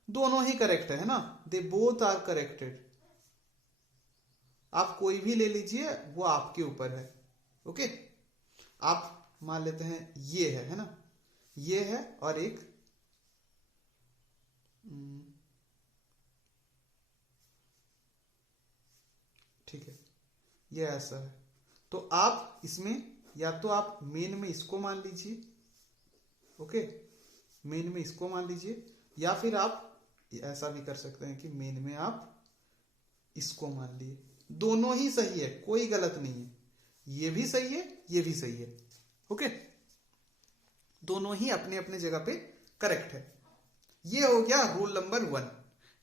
दोनों ही करेक्ट है ना, दे बोथ आर करेक्टेड। आप कोई भी ले लीजिए, वो आपके ऊपर है। ओके, आप मान लेते हैं ये है ना, ये है और एक ठीक है, ये ऐसा है। तो आप इसमें या तो आप मेन में इसको मान लीजिए, ओके, मेन में इसको मान लीजिए, या फिर आप ऐसा भी कर सकते हैं कि मेन में आप इसको मान लिए। दोनों ही सही है, कोई गलत नहीं है, ये भी सही है, ये भी सही है। ओके, दोनों ही अपने अपने जगह पे करेक्ट है। ये हो गया रूल नंबर 1।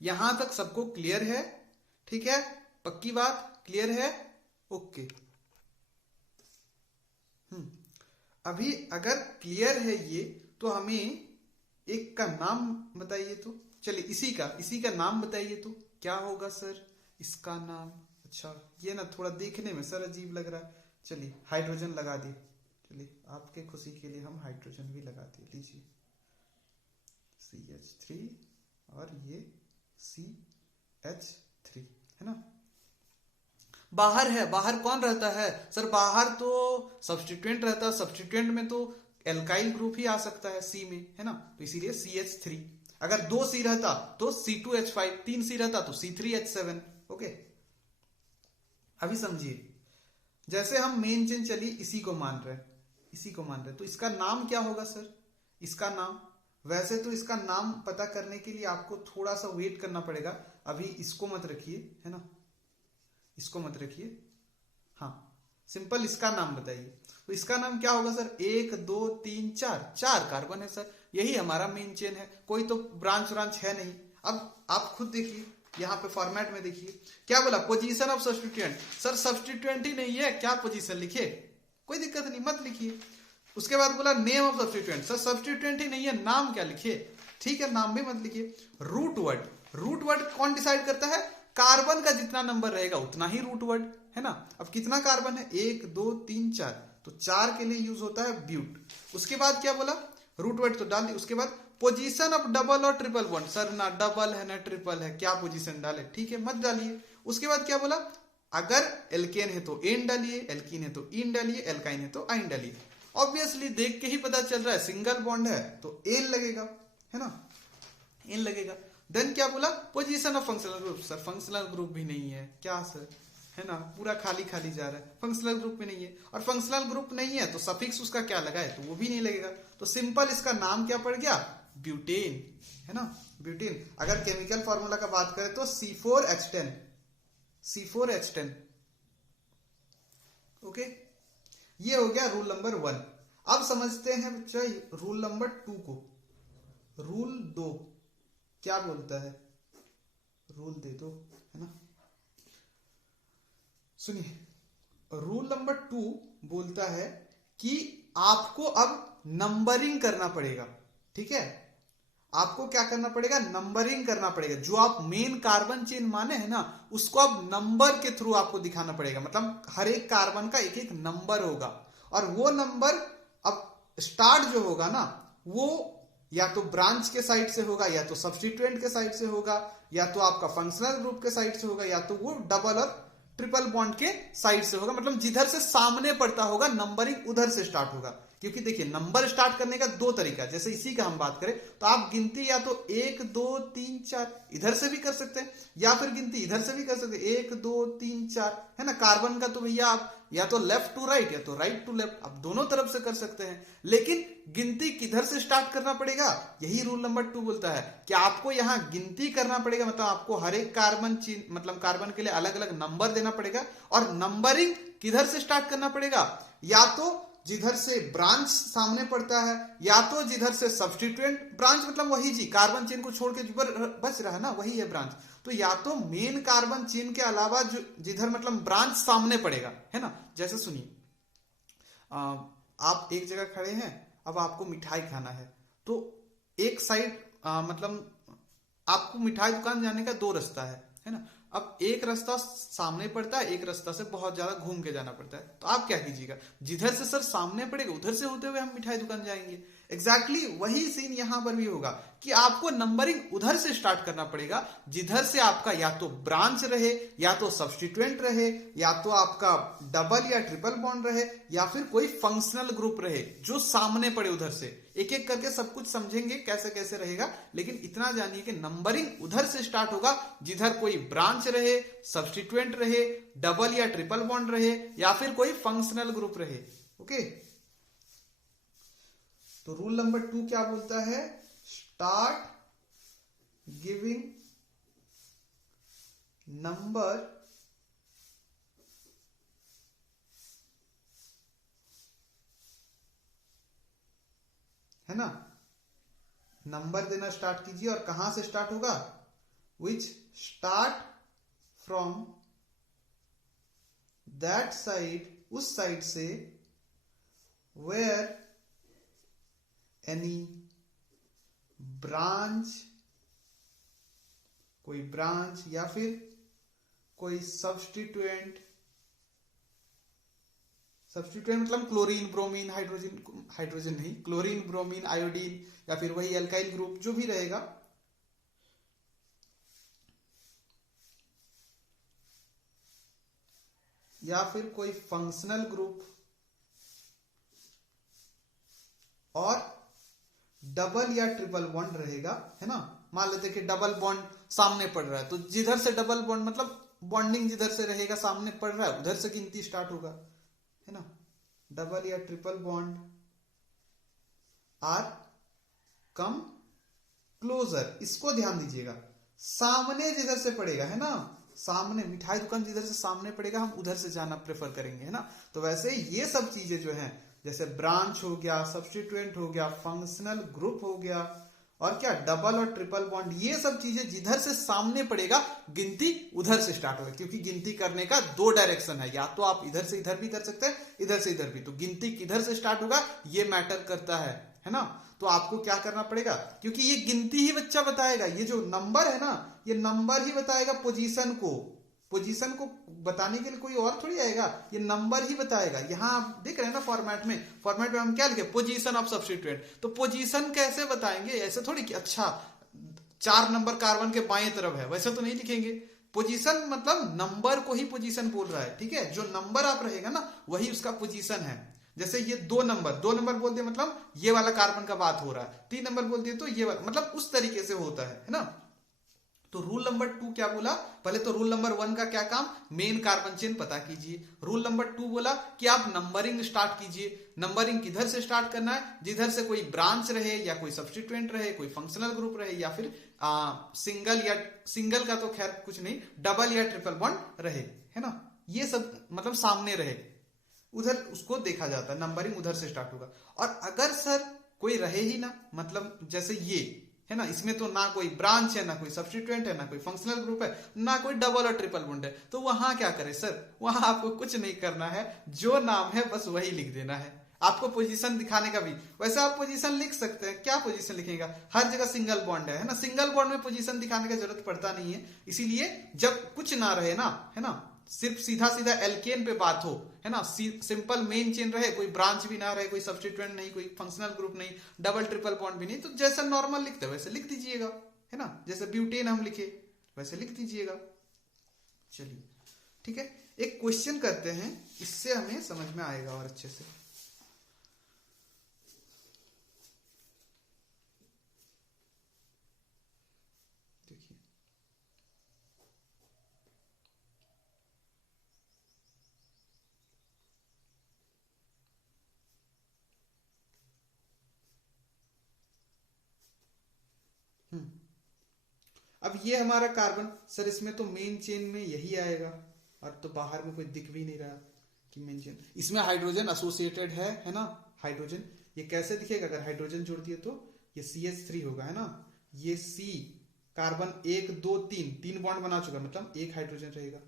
यहां तक सबको क्लियर है? ठीक है, पक्की बात, क्लियर है? ओके। अभी अगर क्लियर है ये, तो हमें एक का नाम बताइए। तो चलिए इसी का नाम बताइए, तो क्या होगा सर इसका नाम? अच्छा, ये ना थोड़ा देखने में सर अजीब लग रहा है। चलिए हाइड्रोजन लगा दिए, चलिए आपके खुशी के लिए हम हाइड्रोजन भी लगा दिए। लीजिए CH3 और ये CH3 है ना। बाहर है, बाहर कौन रहता है सर? बाहर तो सब्स्टिट्यूएंट रहता है, सब्स्टिट्यूएंट में तो एल्काइल ग्रुप ही आ सकता है C में, है ना। तो इसीलिए CH3। अगर 2 C रहता तो C2H5, 3 C रहता तो C3H7। ओके, अभी समझिए, जैसे हम मेन चेन चलिए इसी को मान रहे, तो इसका नाम क्या होगा सर? इसका नाम, वैसे तो इसका नाम पता करने के लिए आपको थोड़ा सा वेट करना पड़ेगा। अभी इसको मत रखिए, है ना, इसको मत रखिए। हाँ, सिंपल इसका नाम बताइए। तो इसका नाम क्या होगा सर? 1 2 3 4 कार्बन है सर, यही हमारा मेन चेन है, कोई तो ब्रांच है नहीं। अब आप खुद देखिए, यहाँ पे फॉर्मेट में देखिए क्या बोला, position of substituent. Sir substituent ही नहीं है, क्या पोजीशन लिखे? कोई दिक्कत नहीं, मत लिखिए। उसके बाद बोला name of substituent. Sir substituent ही नहीं है, नाम क्या लिखिए? ठीक है, नाम भी मत लिखिए। रूट वर्ड कौन डिसाइड करता है? कार्बन का जितना नंबर रहेगा उतना ही रूट वर्ड, है ना। अब कितना कार्बन है? 1 2 3 4, तो 4 के लिए यूज होता है ब्यूट। उसके बाद क्या बोला? रूट वर्ड तो डाल दी। उसके बाद पोजीशन ऑफ डबल और ट्रिपल बॉन्ड। सर ना डबल है ना ट्रिपल है, क्या पोजीशन डाले? ठीक है, मत डालिए। उसके बाद क्या बोला? अगर एल्केन है तो एन डालिए, एल्कीन है तो इन डालिए, एल्काइन है तो आइन डालिए। ऑब्वियसली देख के ही पता चल रहा है, सिंगल बॉन्ड है तो एन लगेगा, है ना, एन लगेगा। देन क्या बोला? Position of functional group. Sir functional group भी नहीं है, क्या सर, है ना, पूरा खाली जा रहा है, फंक्शनल ग्रुप में नहीं है। और फंक्शनल ग्रुप नहीं है तो सफिक्स उसका क्या लगा है, तो वो भी नहीं लगेगा। तो सिंपल इसका नाम क्या पड़ गया? ब्यूटेन, है ना, ब्यूटेन। अगर केमिकल फॉर्मूला का बात करें तो C4H10। ओके, ये हो गया रूल नंबर 1। अब समझते हैं बच्चा रूल नंबर 2 को। रूल 2 क्या बोलता है? रूल दे दो, है ना, सुनिए। रूल नंबर 2 बोलता है कि आपको अब नंबरिंग करना पड़ेगा। ठीक है, आपको क्या करना पड़ेगा? नंबरिंग करना पड़ेगा। जो आप मेन कार्बन चेन माने हैं ना, उसको अब नंबर के थ्रू आपको दिखाना पड़ेगा। मतलब हर एक कार्बन का एक एक नंबर होगा, और वो नंबर अब स्टार्ट जो होगा ना, वो या तो ब्रांच के साइड से होगा, या तो सब्स्टिट्यूएंट के साइड से होगा, या तो आपका फंक्शनल ग्रुप के साइड से होगा, या तो वो डबल और ट्रिपल बॉन्ड के साइड से होगा। मतलब जिधर से सामने पड़ता होगा नंबरिंग उधर से स्टार्ट होगा। क्योंकि देखिए नंबर स्टार्ट करने का दो तरीका, जैसे इसी का हम बात करें तो आप गिनती या तो 1 2 3 4 इधर से भी कर सकते हैं, या फिर गिनती इधर से भी कर सकते हैं 1 2 3 4, है ना। कार्बन का तो भैया आप या तो लेफ्ट टू राइट या तो राइट टू लेफ्ट, आप दोनों तरफ से कर सकते हैं। लेकिन गिनती किधर से स्टार्ट करना पड़ेगा, यही रूल नंबर 2 बोलता है कि आपको यहां गिनती करना पड़ेगा, मतलब आपको हर एक कार्बन मतलब कार्बन के लिए अलग अलग नंबर देना पड़ेगा। और नंबरिंग किधर से स्टार्ट करना पड़ेगा, या तो जिधर से ब्रांच सामने पड़ता है, या तो जिधर से सब्स्टिट्यूएंट ब्रांच, मतलब वही जी कार्बन चेन को छोड़ के बच रहा है ना, वही है ब्रांच। तो या तो मेन कार्बन चेन के अलावा जो जिधर मतलब ब्रांच सामने पड़ेगा, है ना। जैसे सुनिए, आप एक जगह खड़े हैं, अब आपको मिठाई खाना है, तो एक साइड मतलब आपको मिठाई दुकान जाने का दो रास्ता है ना। अब एक रास्ता सामने पड़ता है, एक रास्ता से बहुत ज्यादा घूम के जाना पड़ता है, तो आप क्या कीजिएगा, जिधर से सर सामने पड़ेगा उधर से होते हुए हम मिठाई दुकान जाएंगे। एग्जैक्टली वही सीन यहां पर भी होगा कि आपको नंबरिंग उधर से स्टार्ट करना पड़ेगा जिधर से आपका या तो ब्रांच रहे, या तो सब्स्टिट्यूएंट रहे, या तो आपका डबल या ट्रिपल बॉन्ड रहे, या फिर कोई फंक्शनल ग्रुप रहे जो सामने पड़े उधर से। एक एक करके सब कुछ समझेंगे कैसे कैसे रहेगा, लेकिन इतना जानिए कि नंबरिंग उधर से स्टार्ट होगा जिधर कोई ब्रांच रहे, सब्स्टिट्यूएंट रहे, डबल या ट्रिपल बॉन्ड रहे, या फिर कोई फंक्शनल ग्रुप रहे। ओके, तो रूल नंबर 2 क्या बोलता है, स्टार्ट गिविंग नंबर है ना, नंबर देना स्टार्ट कीजिए। और कहां से स्टार्ट होगा, which start from that side, उस साइड से, वेयर एनी ब्रांच, कोई ब्रांच या फिर कोई सब्स्टिट्यूएंट, सब्स्टिट्यूएंट मतलब क्लोरीन ब्रोमीन हाइड्रोजन, हाइड्रोजन नहीं, क्लोरीन ब्रोमीन आयोडीन, या फिर वही एल्काइल ग्रुप जो भी रहेगा, या फिर कोई फंक्शनल ग्रुप, और डबल या ट्रिपल बॉन्ड रहेगा, है ना। मान लेते कि डबल बॉन्ड सामने पड़ रहा है, तो जिधर से डबल बॉन्ड मतलब बॉन्डिंग जिधर से रहेगा सामने पड़ रहा है उधर से गिनती स्टार्ट होगा, है ना। डबल या triple bond are come closer, इसको ध्यान दीजिएगा, सामने जिधर से पड़ेगा, है ना, सामने मिठाई दुकान जिधर से सामने पड़ेगा हम उधर से जाना प्रेफर करेंगे, है ना। तो वैसे ये सब चीजें जो हैं, जैसे ब्रांच हो गया, सब्स्टिट्यूएंट हो गया, फंक्शनल ग्रुप हो गया, और क्या डबल और ट्रिपल बॉन्ड, ये सब चीजें जिधर से सामने पड़ेगा गिनती उधर से स्टार्ट होगी, क्योंकि गिनती करने का दो डायरेक्शन है, या तो आप इधर से इधर भी कर सकते हैं, इधर से इधर भी। तो गिनती किधर से स्टार्ट होगा ये मैटर करता है ना। तो आपको क्या करना पड़ेगा, क्योंकि ये गिनती ही बच्चा बताएगा, ये जो नंबर है ना, ये नंबर ही बताएगा पोजीशन को, पोजीशन को बताने के लिए कोई और थोड़ी आएगा, ये नंबर ही बताएगा। यहां आप देख रहे हैं ना फॉर्मेट में हम क्या लिखे, पोजीशन ऑफ सब्स्टिट्यूएंट। तो पोजीशन कैसे बताएंगे, ऐसे थोड़ी कि अच्छा 4 नंबर कार्बन के बाएं तरफ है, वैसे तो नहीं लिखेंगे। पोजीशन मतलब नंबर को ही पोजीशन बोल रहा है, ठीक है। जो नंबर आप रहेगा ना वही उसका पोजीशन है। जैसे ये 2 नंबर बोल दिए मतलब ये वाला कार्बन का बात हो रहा है, 3 नंबर बोल दिए तो ये वाला, मतलब उस तरीके से होता है ना। तो रूल नंबर 2 क्या बोला, पहले तो रूल नंबर 1 का क्या काम, मेन कार्बन चेन पता कीजिए। रूल नंबर 2 बोला कि आप नंबरिंग स्टार्ट कीजिए। नंबरिंग किधर से स्टार्ट करना है, जिधर से कोई ब्रांच रहे, या कोई सब्स्टिट्यूएंट रहे, कोई फंक्शनल ग्रुप रहे, या फिर सिंगल का तो खैर कुछ नहीं, डबल या ट्रिपल बॉन्ड रहे, है ना। ये सब मतलब सामने रहे, उधर उसको देखा जाता है, नंबरिंग उधर से स्टार्ट होगा। और अगर सर कोई रहे ही ना, मतलब जैसे ये है ना, इसमें तो ना कोई ब्रांच है, ना कोई सब्स्टिट्यूएंट है, ना कोई फंक्शनल ग्रुप है, ना कोई डबल और ट्रिपल बॉन्ड है, तो वहां क्या करें सर, वहां आपको कुछ नहीं करना है, जो नाम है बस वही लिख देना है। आपको पोजीशन दिखाने का भी, वैसे आप पोजीशन लिख सकते हैं, क्या पोजीशन लिखेगा, हर जगह सिंगल बॉन्ड है ना, सिंगल बॉन्ड में पोजीशन दिखाने की जरूरत पड़ता नहीं है। इसीलिए जब कुछ ना रहे ना, है ना, सिर्फ सीधा सीधा एल्केन पे बात हो, है ना, सिंपल मेन चेन रहे, कोई ब्रांच भी ना रहे, कोई सब्स्टिट्यूएंट नहीं, कोई फंक्शनल ग्रुप नहीं, डबल ट्रिपल बॉन्ड भी नहीं, तो जैसा नॉर्मल लिखते वैसे लिख दीजिएगा, है ना। जैसे ब्यूटेन हम लिखे वैसे लिख दीजिएगा। चलिए ठीक है, एक क्वेश्चन करते हैं, इससे हमें समझ में आएगा और अच्छे से। अब ये हमारा कार्बन, सर इसमें तो मेन चेन में यही आएगा, और तो बाहर में कोई दिख भी नहीं रहा कि मेन चेन। इसमें हाइड्रोजन एसोसिएटेड है ना, हाइड्रोजन। ये कैसे दिखेगा, अगर हाइड्रोजन जोड़ दिए तो ये CH3 होगा, है ना। ये C कार्बन 1 2 3 बॉन्ड बना चुका, मतलब एक हाइड्रोजन रहेगा।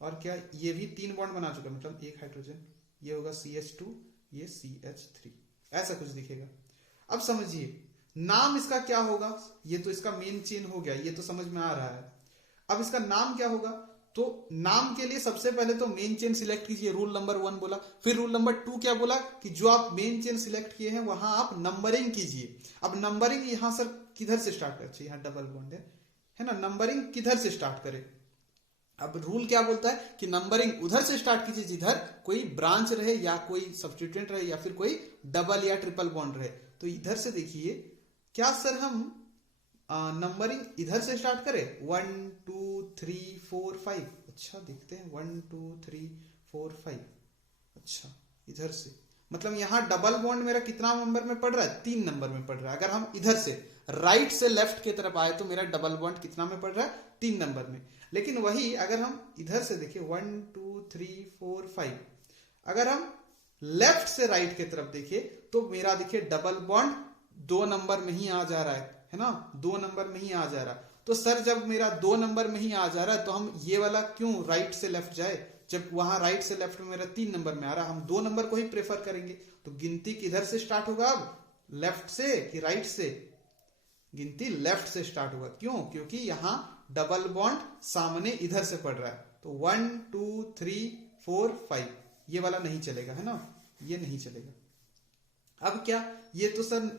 और क्या, ये भी 3 बॉन्ड बना चुका, मतलब एक हाइड्रोजन। ये होगा CH2, ये CH3, ऐसा कुछ दिखेगा। अब समझिए नाम इसका क्या होगा। ये तो इसका मेन चेन हो गया, ये तो समझ में आ रहा है। अब इसका नाम क्या होगा, तो नाम के लिए सबसे पहले तो मेन चेन सिलेक्ट कीजिए, रूल नंबर 1 बोला। फिर रूल नंबर 2 क्या बोला कि जो आप मेन चेन सिलेक्ट किए हैं वहां आप नंबरिंग कीजिए। अब नंबरिंग यहां सर किधर से स्टार्ट करे, अच्छा यहाँ डबल बॉन्ड है ना, नंबरिंग किधर से स्टार्ट करे। अब रूल क्या बोलता है कि नंबरिंग उधर से स्टार्ट कीजिए जिधर कोई ब्रांच रहे या कोई सब्स्टिट्यूएंट रहे या फिर कोई डबल या ट्रिपल बॉन्ड रहे। तो इधर से देखिए, क्या सर हम नंबरिंग इधर से स्टार्ट करें, 1 2 3 4 5। अच्छा देखते हैं, 1 2 3 4 5। अच्छा इधर से, मतलब यहाँ डबल बॉन्ड मेरा कितना नंबर में पड़ रहा है, 3 नंबर में पड़ रहा है। अगर हम इधर से राइट से लेफ्ट की तरफ आए तो मेरा डबल बॉन्ड कितना में पड़ रहा है, 3 नंबर में। लेकिन वही अगर हम इधर से देखें 1 2 3 4 5, अगर हम लेफ्ट से राइट की तरफ देखें तो मेरा देखिए डबल बॉन्ड 2 नंबर में ही आ जा रहा है ना, 2 नंबर में ही आ जा रहा है। तो सर जब मेरा 2 नंबर में ही आ जा रहा है तो हम ये वाला क्यों राइट से लेफ्ट जाए, जब वहां राइट से लेफ्ट में मेरा 3 नंबर में आ रहा है, हम 2 नंबर को ही प्रेफर करेंगे। तो गिनती किधर से स्टार्ट होगा, अब लेफ्ट से कि राइट से, गिनती लेफ्ट से स्टार्ट होगा। क्यों, क्योंकि यहां डबल बॉन्ड सामने इधर से पड़ रहा है। तो 1 2 3 4 5 ये वाला नहीं चलेगा, है ना, ये नहीं चलेगा। अब क्या, ये तो सर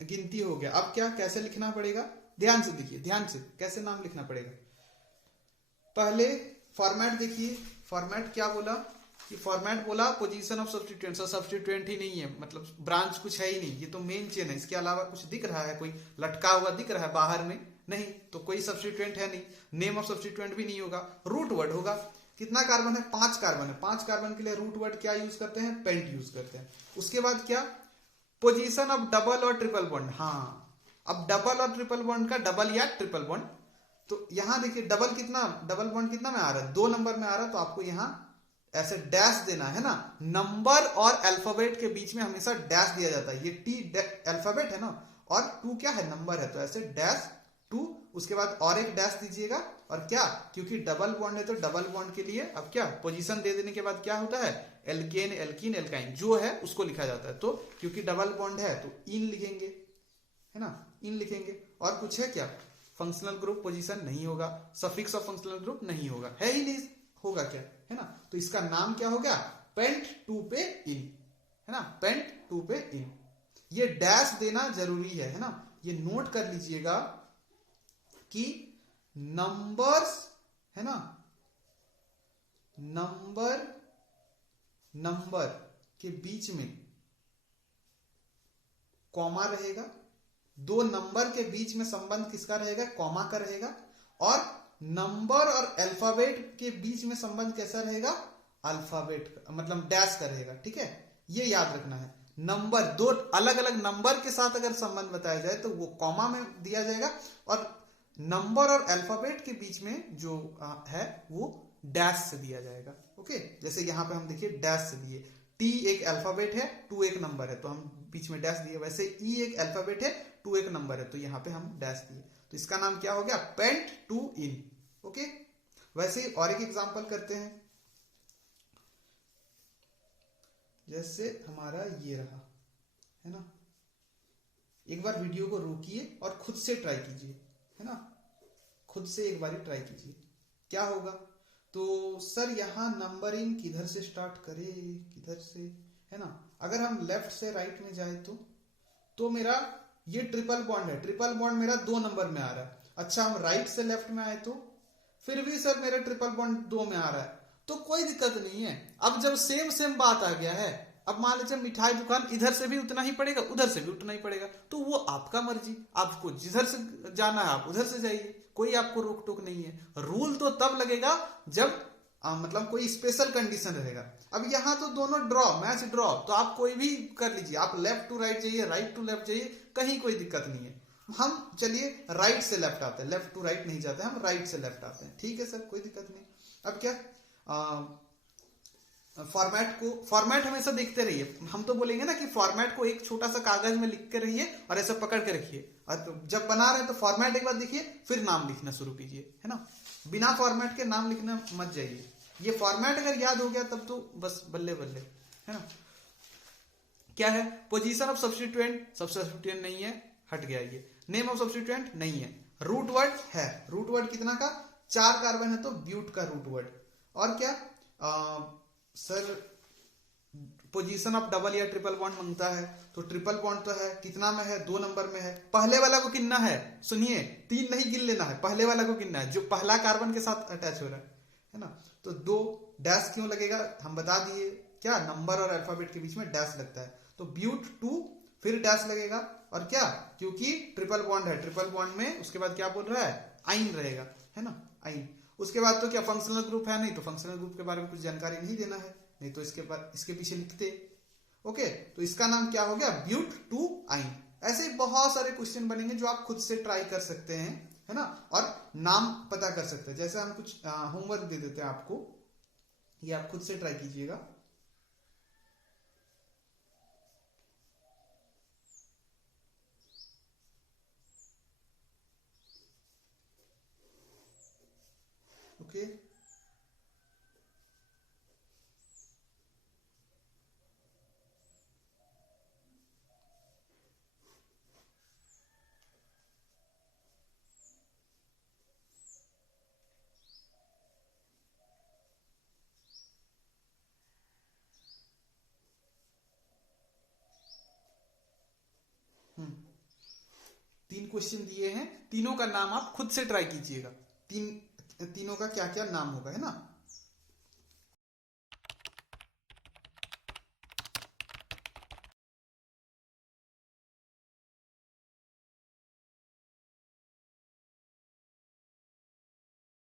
गिनती हो गया। अब क्या, कैसे लिखना पड़ेगा, ध्यान से देखिए, ध्यान से कैसे नाम लिखना पड़ेगा। पहले फॉर्मेट देखिए, फॉर्मेट क्या बोला कि फॉर्मेट बोला पोजीशन ऑफ सब्स्टिट्यूएंट। सब्स्टिट्यूएंट ही नहीं है, मतलब ब्रांच कुछ है ही नहीं, ये तो मेन चेन है। इसके अलावा कुछ दिख रहा है, कोई लटका हुआ दिख रहा है बाहर में, नहीं, तो कोई सब्स्टिट्यूएंट है नहीं। नेम ऑफ सब्स्टिट्यूएंट भी नहीं होगा, रूट वर्ड होगा। कितना कार्बन है, 5 कार्बन है। 5 कार्बन के लिए रूट वर्ड क्या यूज करते हैं, पेंट यूज करते हैं। उसके बाद क्या, पोजीशन ऑफ डबल और ट्रिपल बॉन्ड। हाँ, अब डबल और ट्रिपल बॉन्ड का, डबल या ट्रिपल बॉन्ड, तो यहां देखिए डबल कितना, डबल बॉन्ड कितना में आ रहा है, 2 नंबर में आ रहा है। तो आपको यहां ऐसे डैश देना है ना, नंबर और अल्फाबेट के बीच में हमेशा डैश दिया जाता है। ये टी अल्फाबेट है ना, और 2 क्या है, नंबर है, तो ऐसे डैश 2, उसके बाद और एक डैश दीजिएगा। और क्या, क्योंकि डबल बॉन्ड है तो डबल बॉन्ड के लिए अब क्या, पोजीशन दे देने के बाद क्या होता है, एल्केन एल्कीन एल्काइन जो है उसको लिखा जाता है। तो क्योंकि डबल बॉन्ड है तो इन लिखेंगे, है ना, इन लिखेंगे। और कुछ है क्या, फंक्शनल ग्रुप पोजीशन नहीं होगा, सफिक्स ऑफ फंक्शनल ग्रुप नहीं होगा, है ही नहीं, होगा क्या, है ना। तो इसका नाम क्या हो गया, पेंट 2 पे इन, है ना, पेंट 2 पे इन। ये डैश देना जरूरी है ना, ये नोट कर लीजिएगा कि नंबर्स, है ना, नंबर के बीच में कॉमा रहेगा। 2 नंबर के बीच में संबंध किसका रहेगा, कॉमा का रहेगा। और नंबर और अल्फाबेट के बीच में संबंध कैसा रहेगा, अल्फाबेट का, मतलब डैश का रहेगा, ठीक है, ये याद रखना है। नंबर, 2 अलग अलग नंबर के साथ अगर संबंध बताया जाए तो वो कॉमा में दिया जाएगा, और नंबर और अल्फाबेट के बीच में जो है वो डैश से दिया जाएगा। ओके, जैसे यहां पे हम देखिए डैश से दिए, टी एक अल्फाबेट है, 2 एक नंबर है, तो हम बीच में डैश दिए। वैसे ई एक अल्फाबेट है, 2 एक नंबर है, तो यहां पे हम डैश दिए। तो इसका नाम क्या हो गया, पेंट 2 इन। ओके, वैसे ही और एक एग्जांपल करते हैं। जैसे हमारा ये रहा, है ना, एक बार वीडियो को रोकिए और खुद से ट्राई कीजिए, है ना, खुद से एक बार ट्राई कीजिए क्या होगा। तो सर यहां नंबरिंग किधर से स्टार्ट करें, किधर से, है ना, अगर हम लेफ्ट से राइट में जाए तो मेरा ये ट्रिपल बॉन्ड है, ट्रिपल बॉन्ड मेरा 2 नंबर में आ रहा है। अच्छा, हम राइट से लेफ्ट में आए तो फिर भी सर मेरा ट्रिपल बॉन्ड 2 में आ रहा है, तो कोई दिक्कत नहीं है। अब जब सेम बात आ गया है, अब मान लीजिए मिठाई दुकान, इधर से भी उतना ही पड़ेगा, उधर से भी उतना ही पड़ेगा, तो वो आपका मर्जी, आपको जिधर से जाना है आप उधर से जाइए, कोई आपको रोक टोक नहीं है। रूल तो तब लगेगा जब मतलब कोई स्पेशल कंडीशन रहेगा। अब यहां तो दोनों ड्रॉ, मैच ड्रॉ, तो आप कोई भी कर लीजिए, आप लेफ्ट टू राइट जाइए, राइट टू लेफ्ट जाइए, कहीं कोई दिक्कत नहीं है। हम चलिए राइट से लेफ्ट आते हैं, लेफ्ट टू राइट नहीं जाते, हम राइट से लेफ्ट आते हैं, ठीक है सर, कोई दिक्कत नहीं। अब क्या फॉर्मेट हमेशा देखते रहिए। हम तो बोलेंगे ना कि फॉर्मेट को एक छोटा सा कागज में लिख के रहिए और ऐसा पकड़ के रखिए, और तो जब बना रहे हैं तो फॉर्मेट एक बार देखिए, फिर नाम लिखना शुरू कीजिए, है ना। बिना फॉर्मेट के नाम लिखना मत जाइए। ये फॉर्मेट अगर याद हो गया तब तो बस बल्ले बल्ले, है ना। क्या है पोजीशन ऑफ सब्स्टिट्यूएंट, सब्स्टिट्यूएंट नहीं है, हट गया ये। नेम ऑफ सब्स्टिट्यूएंट नहीं है। रूट वर्ड है, रूट वर्ड कितना का, 4 कार्बन है तो ब्यूट का रूट वर्ड। और क्या सर पोजीशन ऑफ डबल या ट्रिपल बॉन्ड मांगता है, तो ट्रिपल बॉन्ड तो है, कितना में है, 2 नंबर में है। पहले वाला को गिनना है, सुनिए 3 नहीं गिन लेना है, पहले वाला को गिनना है जो पहला कार्बन के साथ अटैच हो रहा है ना। तो 2 डैश क्यों लगेगा हम बता दिए, क्या नंबर और अल्फाबेट के बीच में डैश लगता है, तो ब्यूट 2 फिर डैश लगेगा। और क्या, क्योंकि ट्रिपल बॉन्ड है, ट्रिपल बॉन्ड में उसके बाद क्या बोल रहा है, आइन रहेगा, है ना, आइन। उसके बाद तो क्या फंक्शनल ग्रुप है, नहीं तो फंक्शनल ग्रुप के बारे में कुछ जानकारी नहीं देना है, नहीं तो इसके बाद इसके पीछे लिखते। ओके, तो इसका नाम क्या हो गया, ब्यूट 2 आइन। ऐसे बहुत सारे क्वेश्चन बनेंगे जो आप खुद से ट्राई कर सकते हैं, है ना, और नाम पता कर सकते हैं। जैसे हम कुछ होमवर्क दे देते हैं आपको, ये आप खुद से ट्राई कीजिएगा। ओके, तीन क्वेश्चन दिए हैं, तीनों का नाम आप खुद से ट्राई कीजिएगा, तीनों का क्या क्या नाम होगा, है ना।